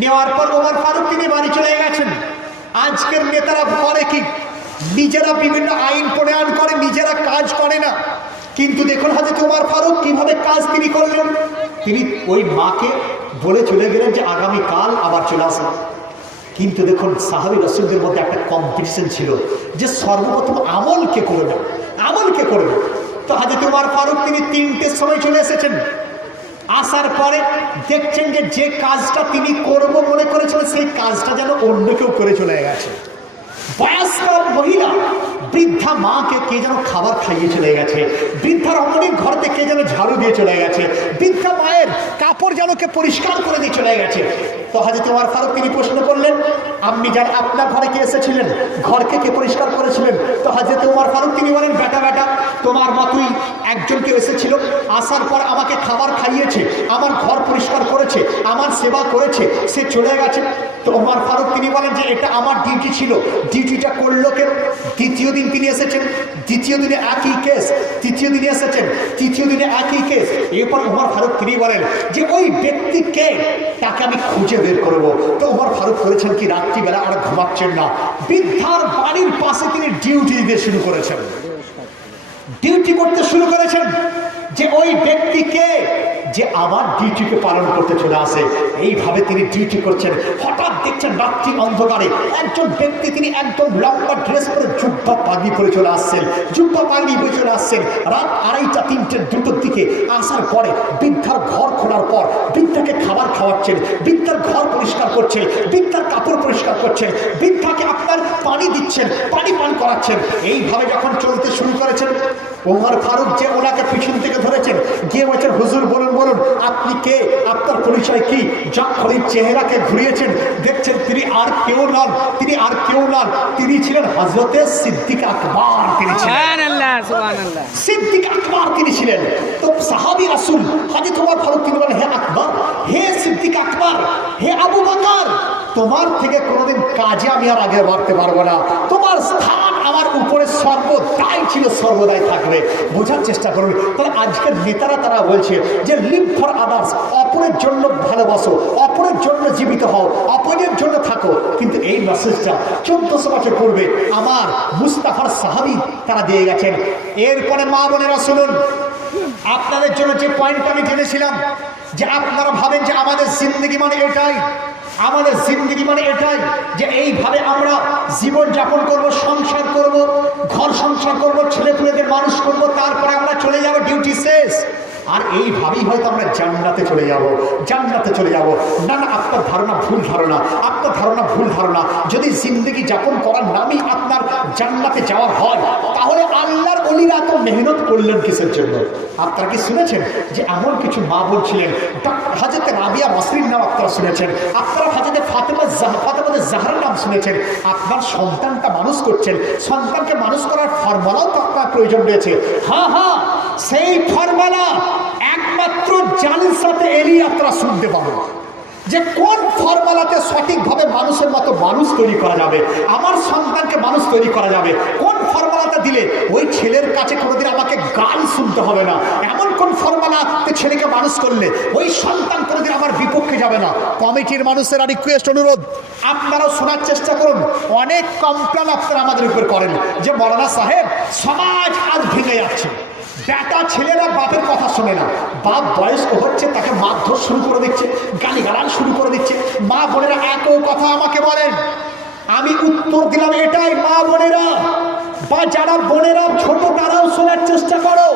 নেওয়ার পর ওমর ফারুক তিনি বাড়ি চলে গেছেন। আজকের নেতারা করে কি, নিজেরা বিভিন্ন আইন প্রণয়ন করে, নিজেরা কাজ করে না। কিন্তু দেখুন হযরত ওমর ফারুক কিভাবে কাজ তিনি করলেন। তিনি ওই মাকে বলে চলে গেলেন যে আগামীকাল আবার চলে আসেন। কিন্তু দেখুন সাহাবী রাসূলদের মধ্যে একটা কম্পিটিশন ছিল যে সর্বপ্রথম আমল কে করবে, আমল কে করবে। তো হযরত ওমর ফারুক তিনি 3টের সময় চলে এসেছেন। আসার পরে দেখছেন যে যে কাজটা তিনি করব মনে করেছিলেন সেই কাজটা যেন অন্য কেউ করে চলে গেছে। বয়স্ক মহিলা বৃদ্ধা মাকে কে যেন খাবার খাইয়ে চলে গেছে, বৃদ্ধা রমণীর ঘর থেকে কে যেন ঝাড়ু দিয়ে চলে গেছে, বৃদ্ধা মায়ের কাপড় যেন কে পরিষ্কার করে দিয়ে চলে গেছে। তো হযরত ওমর ফারুক তিনি প্রশ্ন করলেন, আপনি যান আপনার ঘরে কে এসেছিলেন, ঘরকে কে পরিষ্কার করেছিলেন? তো হযরত ওমর ফারুক তিনি বলেন, বেটা বেটা তোমার মতোই একজনকে এসেছিল, আসার পর আমাকে খাবার খাইয়েছে, আমার ঘর পরিষ্কার করেছে, আমার সেবা করেছে, সে চলে গেছে। তো ওমর ফারুক তিনি বলেন যে এটা আমার ডিউটি ছিল, ডিউটিটা করলো কেন? দ্বিতীয় দিন তিনি এসেছেন, দ্বিতীয় দিনে একই কেস, তৃতীয় দিনে এসেছেন, তৃতীয় দিনে একই কেস। এরপর ওমর ফারুক তিনি বলেন যে ওই ব্যক্তিকে তাকে আমি খুঁজে বের করবো। তো ওমর ফারুক করেছেন কি, রাত্রিবেলা আর ঘুমাচ্ছেন না, বৃদ্ধার বাড়ির পাশে তিনি ডিউটি দিতে শুরু করেছেন, ডিউটি করতে শুরু করেছেন যে ওই ব্যক্তিকে যে আমার ডিউটিকে পালন করতে চলে আসে। এইভাবে তিনি ডিউটি করছেন। হঠাৎ দেখছেন রাত্রি অন্ধকারে একজন ব্যক্তি তিনি একদম লম্বা ড্রেস পরে জুব্বা পাগড়ি পরে চলে আসছেন, জুব্বা পাগড়ি পরে চলে আসছেন। রাত 2:30 3টে 2টোর দিকে আসার পরে বৃদ্ধার ঘর খোলার পর বৃদ্ধাকে খাবার খাওয়াচ্ছেন, বৃদ্ধার ঘর পরিষ্কার করছেন, বৃদ্ধার কাপড় পরিষ্কার করছেন, বৃদ্ধাকে আপনার পানি দিচ্ছেন, পানি পান করাচ্ছেন। এইভাবে যখন চলতে শুরু করেছেন, ওমর ফারুক যে ওনাকে পিছন থেকে ধরেছেন, গিয়ে বলছেন হুজুর বলুন বলুন আপনি কে, আপনার পরিচয় কি? যখন চেহারাকে ঘুরিয়েছেন দেখছেন তিনি আর কেউ নন, তিনি আর কেউ নন, তিনি ছিলেন হযরতে সিদ্দিক আকবর। তিনি ছিলেন সুবহানাল্লাহ, সুবহানাল্লাহ, সিদ্দিক আকবর তিনি ছিলেন। তো সাহাবী রাসূল হযরত ওমর ফারুক তিনি বলেন, হে আকবর, হে সিদ্দিক আকবর, হে আবু বকর, তোমার থেকে কোনোদিন কাজে আমি আর আগে বাড়তে পারবো না, তোমার স্থান আমার উপরে সর্বদাই ছিল, সর্বদাই থাকবে। বোঝার চেষ্টা করুন। তাহলে আজকের নেতারা তারা বলছে যে লিভ ফর আদার্স, অপরের জন্য ভালোবাসো, অপরের জন্য জীবিত হও, অপরের জন্য থাকো। কিন্তু এই মেসেজটা 1400 বছর পূর্বে আমার মুস্তাফার সাহাবী তারা দিয়ে গেছেন। এরপরে মা বোনেরা শুনুন, আপনাদের জন্য যে পয়েন্ট আমি জেনেছিলাম যে আপনারা ভাবেন যে আমাদের জিন্দগি মানে এটাই, আমাদের জিন্দগি মানে এটাই যে এইভাবে আমরা জীবন যাপন করব, সংসার করব, ঘর সংসার করব, ছেলেপুলেদের মানুষ করব, তারপরে আমরা চলে যাব, ডিউটি শেষ, আর এইভাবেই হয়তো আমরা জান্নাতে চলে যাব, জান্নাতে চলে যাব। না না, আপনার ধারণা ভুল ধারণা, আপনার ধারণা ভুল ধারণা। যদি জিন্দগি যাপন করার নামই আপনার জান্নাতে যাওয়ার হয়, তাহলে আল্লাহর ওলিরা এত মেহনত করলেন কিসের জন্য? আপনারা কি শুনেছেন যে এমন কিছু মা বলছিলেন? হযরত রাবিয়া মাসরির নাম আপনারা শুনেছেন, আপনারা হযরত ফাতেমা জাহরার নাম শুনেছেন। আপনার সন্তানটা মানুষ করছেন, সন্তানকে মানুষ করার ফর্মুলাও তো আপনার প্রয়োজন রয়েছে। হ্যাঁ হ্যাঁ, সেই ফর্মুলা একমাত্র জালসাতে এলেই আপনারা শুনতে পাবেন যে কোন ফর্মুলাতে সঠিকভাবে মানুষের মতো মানুষ তৈরি করা যাবে, আমার সন্তানকে মানুষ তৈরি করা যাবে। কোন ফর্মুলাটা দিলে ওই ছেলের কাছে কোনোদিন আমাকে গাল শুনতে হবে না, এমন কোন ফর্মুলাতে ছেলেকে মানুষ করলে ওই সন্তান কোনোদিন আমার বিপক্ষে যাবে না। কমিটির মানুষেরা রিকোয়েস্ট, অনুরোধ, আপনারাও শোনার চেষ্টা করুন। অনেক কমপ্লেন আপনারা আমাদের উপর করেন যে মৌলানা সাহেব সমাজ আজ ভেঙে যাচ্ছে, বেটা ছেলেরা বাপের কথা শোনে না, বাপ বয়স্ক হচ্ছে তাকে মারধর শুরু করে দিচ্ছে, গালিগালাজ শুরু করে দিচ্ছে। মা বোনেরা একই কথা আমাকে বলেন, আমি উত্তর দিলাম এটাই, মা বোনেরা বা যারা বোনেরা ছোট তারাও শোনার চেষ্টা করো,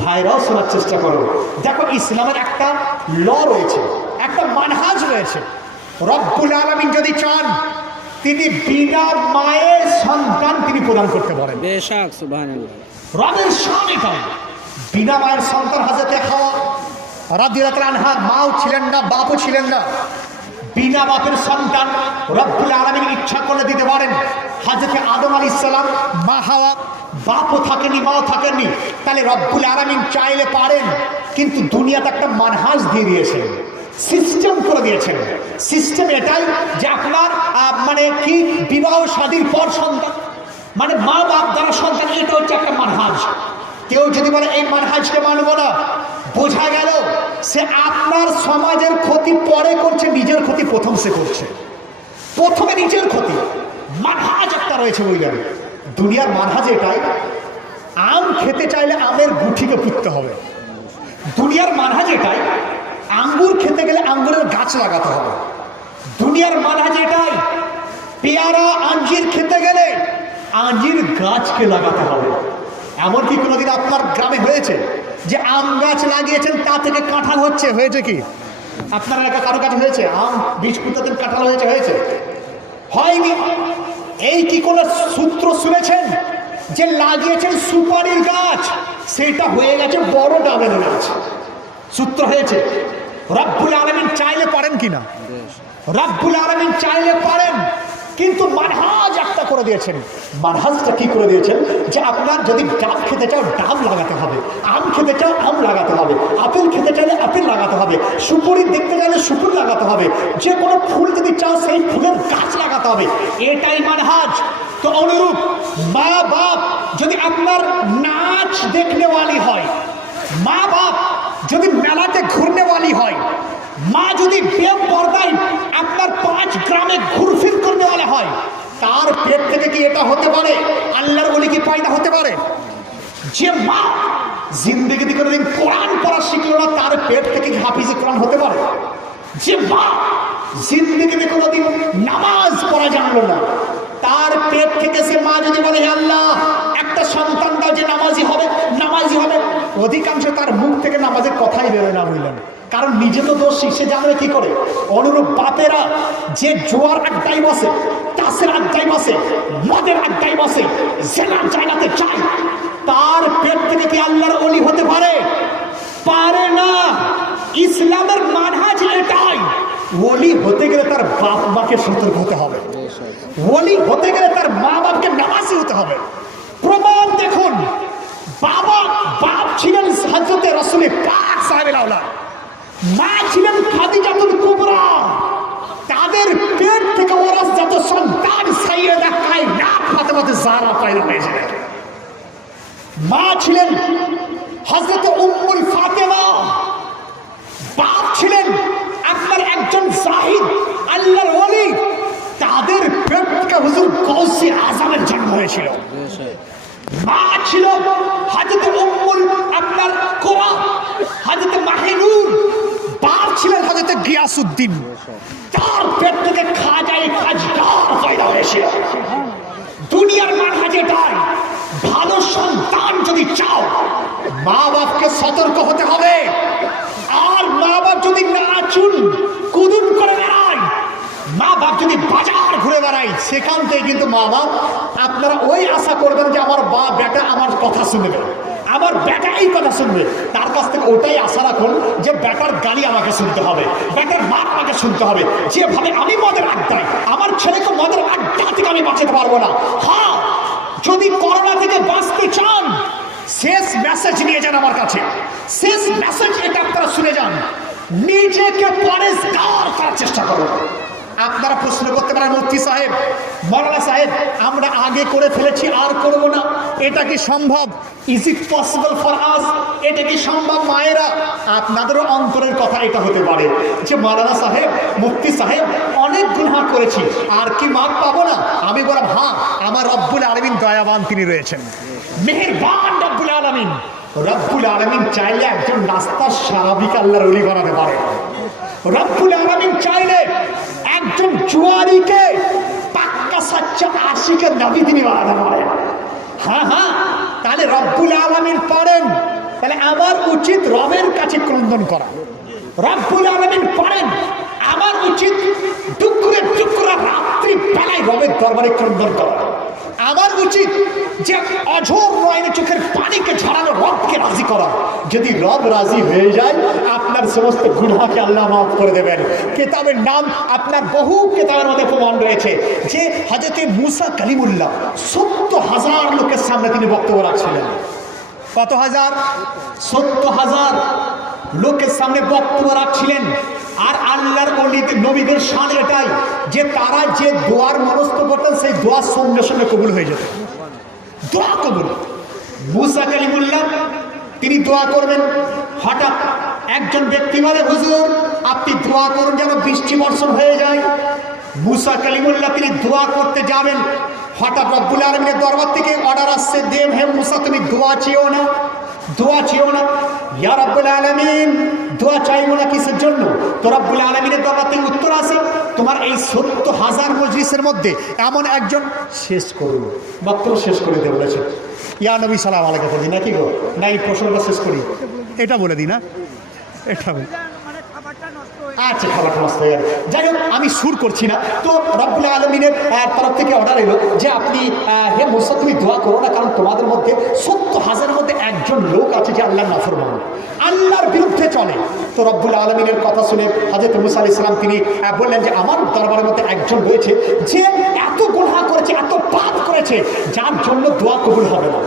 ভাইরাও শোনার চেষ্টা করো। দেখো ইসলামের একটা ল রয়েছে, একটা মানহাজ রয়েছে। রব্বুল আলামিন যদি চান তিনি বিনা মায়ের সন্তান তিনি প্রদান করতে পারেন। বেশক, সুবহানাল্লাহ, রবের শান এটাই। বিনা মায়ের সন্তান হযরত হাওয়া রাদিয়াল্লাহু আনহা মাও ছিলেন না, বাপও ছিলেন না। বিনা বাপের সন্তান রব্বুল আলামিন ইচ্ছা করে দিতে পারেন। হযরত আদম আলাইহিস সালাম, মা হাওয়া, বাপও থাকেনি, মাও থাকেননি। তাহলে রব্বুল আলামিন চাইলে পারেন, কিন্তু দুনিয়াতে একটা মানহাজ দিয়ে দিয়েছেন, সিস্টেম করে দিয়েছেন। সিস্টেম এটাই যে আপনার মানে কি বিবাহ শাদীর পর সন্তান, মানে মা বাপ দ্বারা সন্তান, এটা হচ্ছে একটা মানহাজ। কেউ যদি বলে এই মানহাজকে মানবো না, বোঝা গেল সে আপনার সমাজের ক্ষতি পরে করছে, নিজের ক্ষতি প্রথম সে করছে। প্রথমে নিজের ক্ষতি। মানহাজ একটা রয়েছে বুঝলেন, দুনিয়ার মানহাজ এটাই, আম খেতে চাইলে আমের গুঠিকে পুঁততে হবে। দুনিয়ার মানহাজ এটাই, আঙ্গুর খেতে গেলে আঙ্গুরের গাছ লাগাতে হবে। দুনিয়ার মানহাজ এটাই, পেয়ারা আঞ্জির খেতে গেলে আঞ্জির গাছকে লাগাতে হবে। এমনকি কোনোদিন আপনার গ্রামে হয়েছে যে আম গাছ লাগিয়েছেন তা থেকে কাঁঠাল হয়েছে কি? আপনার এলাকা কারো কাছে হয়েছে? আম বীজ পুঁতাতেন, কাঁঠাল হয়েছে? হয়নি। এই কি কোনো সূত্র শুনেছেন যে লাগিয়েছেন সুপারির গাছ, সেটা হয়ে গেছে বড় ডাবের গাছ? সূত্র হয়েছে? রব্বুল আলামিন চাইলে পারেন কিনা? রব্বুল আলামিন চাইলে পারেন, কিন্তু মানহাজ একটা করে দিয়েছেন। মানহাজটা কি করে দিয়েছেন? যে আপনার যদি ডাব খেতে চাও ডাব লাগাতে হবে, আম খেতে চাও আম লাগাতে হবে, আপেল খেতে চাইলে আপেল লাগাতে হবে, সুপুরি দেখতে চাইলে সুপুরি লাগাতে হবে, যে কোনো ফুল যদি চাও সেই ফুলের গাছ লাগাতে হবে। এটাই মানহাজ। তো অনুরূপ মা বাপ যদি আপনার নাচ দেখনেওয়ালি হয়, মা বাপ যদি মেলাতে ঘুরনেওয়ালি হয়, মা যদি বেপরদায় আপনার 5 গ্রামে ঘুরফির করনেওয়ালা হয়, তার পেট থেকে কি এটা হতে পারে আল্লাহর ওলি কি পয়দা হতে পারে? যে মা জিন্দেগিতে কোনোদিন কোরআন পড়া শিখলো না, তার পেট থেকে কি হাফিজে কোরআন হতে পারে? যে মা জিন্দেগিতে কোনোদিন নামাজ পড়া জানলো না, তার পেট থেকে সে মা যদি বলে হে আল্লাহ একটা সন্তান দাও যে নামাজি হবে, অধিকাংশ তার মুখ থেকে নামাজের কথাই বেরোয় না বুঝলেন, কারণ নিজে তো দোষী, সে জানবে কি করে। অনুরূপ বাপেরা যে জোয়ার আড্ডায় বসে, তাসের আড্ডায় বসে, মদের আড্ডায় বসে, জেনার জায়গাতে চায়, তার পেট থেকে কি আল্লাহর ওলি হতে পারে? পারে না। ইসলামের মানহাজ এটাই, ওলি হতে গেলে তার বাপ মাকে সতর্ক হতে হবে, ওলি হতে গেলে তার মা বাপকে নামাজি হতে হবে। প্রমাণ দেখুন, বাপ ছিলেন হযরতে রাসূল পাক সাহেবের আওলাদ, মা ছিলেন খাদিজাতুল কুবরা, তাদের পেট থেকে ওরাসজাত সন্তান সাইয়্যেদা কায়নাত ফাতেমাতুজ জাহরা পয়দা হয়েছিলেন। মা ছিলেন হযরতে উম্মুল ফাতেমা, বাপ ছিলেন আপনার একজন জাহিদ আল্লাহর ওলি, তাদের পেট থেকে হুজুর গৌসে আজমের জন্ম হয়েছিল। মা ছিল হযরতে উম্মুল আপনার কোরা, হযরতে মাহিনুর, বাপ ছিলেন হযরতে গিয়াসউদ্দিন, তার পেট থেকে খাজায়ে খাজগার পয়দা হয়েছিল। দুনিয়ার মানহাজ এটাই, ভালো সন্তান যদি চাও মা বাপকে সতর্ক হতে হবে। আর মা বাপ যদি নাচুন কুদুন করে বেড়ায়, মা বাপ যদি বাজার ঘুরে বেড়ায়, সেখান থেকে কিন্তু মা বাপ আপনারা ওই আশা করবেন যে আমার বেটা আমার কথা শুনবে, আমার বেটা এই কথা শুনবে, তার কাছ থেকে ওটাই আশা রাখুন যে বেটার গালি আমাকে শুনতে হবে, বেটার মার আমাকে শুনতে হবে। যেভাবে আমি মদের আড্ডায়, আমার ছেলেকে মদের আড্ডা থেকে আমি বাঁচাতে পারবো না। হ্যাঁ, যদি করোনা থেকে বাঁচতে চান, শেষ মেসেজ নিয়ে যান আমার কাছে, শেষ মেসেজ এটা আপনারা শুনে যান, নিজেকে পরেশগার করার চেষ্টা করুন। আপনারা প্রশ্ন করতে পারেন মুফতি সাহেব, মৌলানা সাহেব, আমরা আগে করে ফেলেছি আর করব না, এটা কি সম্ভব? Is it possible for us? এটা কি সম্ভব? মায়েরা, আপনাদেরও অন্তরের কথা এটা হতে পারে যে মৌলানা সাহেব, মুফতি সাহেব, অনেক গুনাহ করেছি, আর কি মাপ পাবো না? আমি বললাম হ্যাঁ, আমার রব্বুল আলামিন দয়াবান, তিনি রয়েছেন, মেহেরবান রব্বুল আলামিন। রব্বুল আলামিন চাইলে একজন রাস্তার সাহাবীকে আল্লাহর ওলি বানাতে পারে। রব্বুল আলামিন চাইলে একজন জুয়ারিকে পাক্কা সাচ্চা আশিকের নবী তিনি বানাতে পারেন। হ্যাঁ, তাহলে রব্বুল আলামিন পারেন, তাহলে আমার উচিত রবের কাছে ক্রন্দন করা। রব্বুল আলামিন পারেন, আমার উচিত টুকরা রাত্রি বেলায় রবের দরবারে ক্রন্দন করা। আমার উচিত যে অঝোর নয়নে চোখের পানিকে ঝরানো রবকে রাজি করা। যদি রব রাজি হয়ে যায়, আপনার সমস্ত গুনাহকে আল্লাহ মাফ করে দেবেন। কিতাবের নাম আপনার বহু কিতাবের মধ্যে প্রমাণ রয়েছে যে হযরতে মুসা কালিমুল্লাহ ৭০,০০০ লোকের সামনে তিনি বক্তব্য রাখছিলেন। কত হাজার? ৭০,০০০ লোকের সামনে বক্তব্য রাখছিলেন। আর আল্লাহর নবীদের শান এটাই যে তারা যে দোয়ার মনস্থ করতেন, সেই দোয়ার সঙ্গে সঙ্গে কবুল হয়ে যেত। দোয়া কবুল। মুসা কালিমুল্লাহ তিনি দোয়া করবেন, হঠাৎ একজন ব্যক্তি বলে, হুজুর আপনি দোয়া করুন যেন বৃষ্টি বর্ষণ হয়ে যায়। মুসা কালিমুল্লাহ তিনি দোয়া করতে যাবেন, হঠাৎ রব্বুল আলামিনের দরবার থেকে অর্ডার আসছে, দেব হে মুসা তুমি দোয়া চেয়েও না, দোয়া চেয়েও না। ইয়া রব্বুল আলামিন, দোয়া চাইবো না কিসের জন্য? তো রব্বুল আলামিনের দরবার থেকে উত্তর আসে, তোমার এই 70,000 মজলিসের মধ্যে এমন একজন শেষ করুন, মাত্র শেষ করে দিয়ে বলেছে। ইয়া নবী সালাম আলাইকুম বলি নাকি গো, না এই প্রশ্নটা শেষ করি, এটা বলে দিই না, এটা বলি। আচ্ছা, খাবারটা নষ্ট হয়ে গেল। যাই হোক, আমি সুর করছি না। তো রব্বুল আলামিনের তরফ থেকে অর্ডার এলো যে আপনি হে মুসা তুমি দোয়া করো না, কারণ তোমাদের মধ্যে 70,000-এর মধ্যে একজন লোক আছে যে আল্লাহর নাফরমান, আল্লাহর বিরুদ্ধে চলে। তো রব্বুল আলামিনের কথা শুনে হযরত মুসা আলাইহিস সালাম তিনি বললেন যে আমার দরবারের মধ্যে একজন রয়েছে যে এত গুনাহ করেছে, এত পাপ করেছে, যার জন্য দোয়া কবুল হবে না,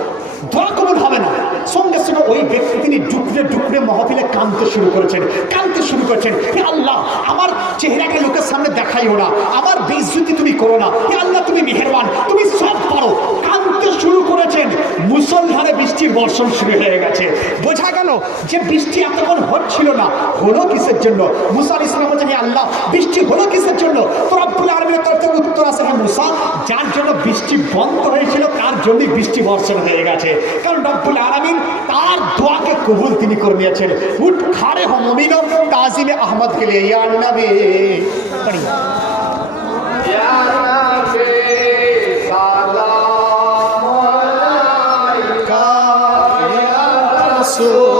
দোয়া কবুল হবে না। সঙ্গে সঙ্গে ওই ব্যক্তি তিনি ডুকরে ডুকরে মাহফিলে কাঁদতে শুরু করেছেন, কাঁদতে শুরু করেছেন, হে আল্লাহ আমার চেহারাটা লোকের সামনে দেখাইও না, আমার বেইজ্জতি তুমি করো না, হে আল্লাহ তুমি মেহেরবান, তুমি সব পারো। কাঁদতে শুরু করেছেন, মুষলধারে বৃষ্টির বর্ষণ শুরু হয়ে গেছে। বোঝা গেল যে বৃষ্টি এতক্ষণ হচ্ছিল না, হলো কিসের জন্য? মুসা আলাইহিস সালাম বলছেন, হে আল্লাহ বৃষ্টি হলো কিসের জন্য? তো রব্বুল আলামিনের তরফ থেকে উত্তর আসে, হে মুসা যার জন্য বৃষ্টি বন্ধ হয়েছিল তার জন্যই বৃষ্টি বর্ষণ হয়ে গেছে, কারণ রব্বুল আলামিন তার দোয়াকে কবুল তিনি করে নিয়েছেন। উঠ খাড়ে হো মুমিনো তাজিমে আহমদ কে লিয়ে, ইয়া নবী পড়ি, ইয়া নবী সালাম আলাইকা ইয়া রাসূল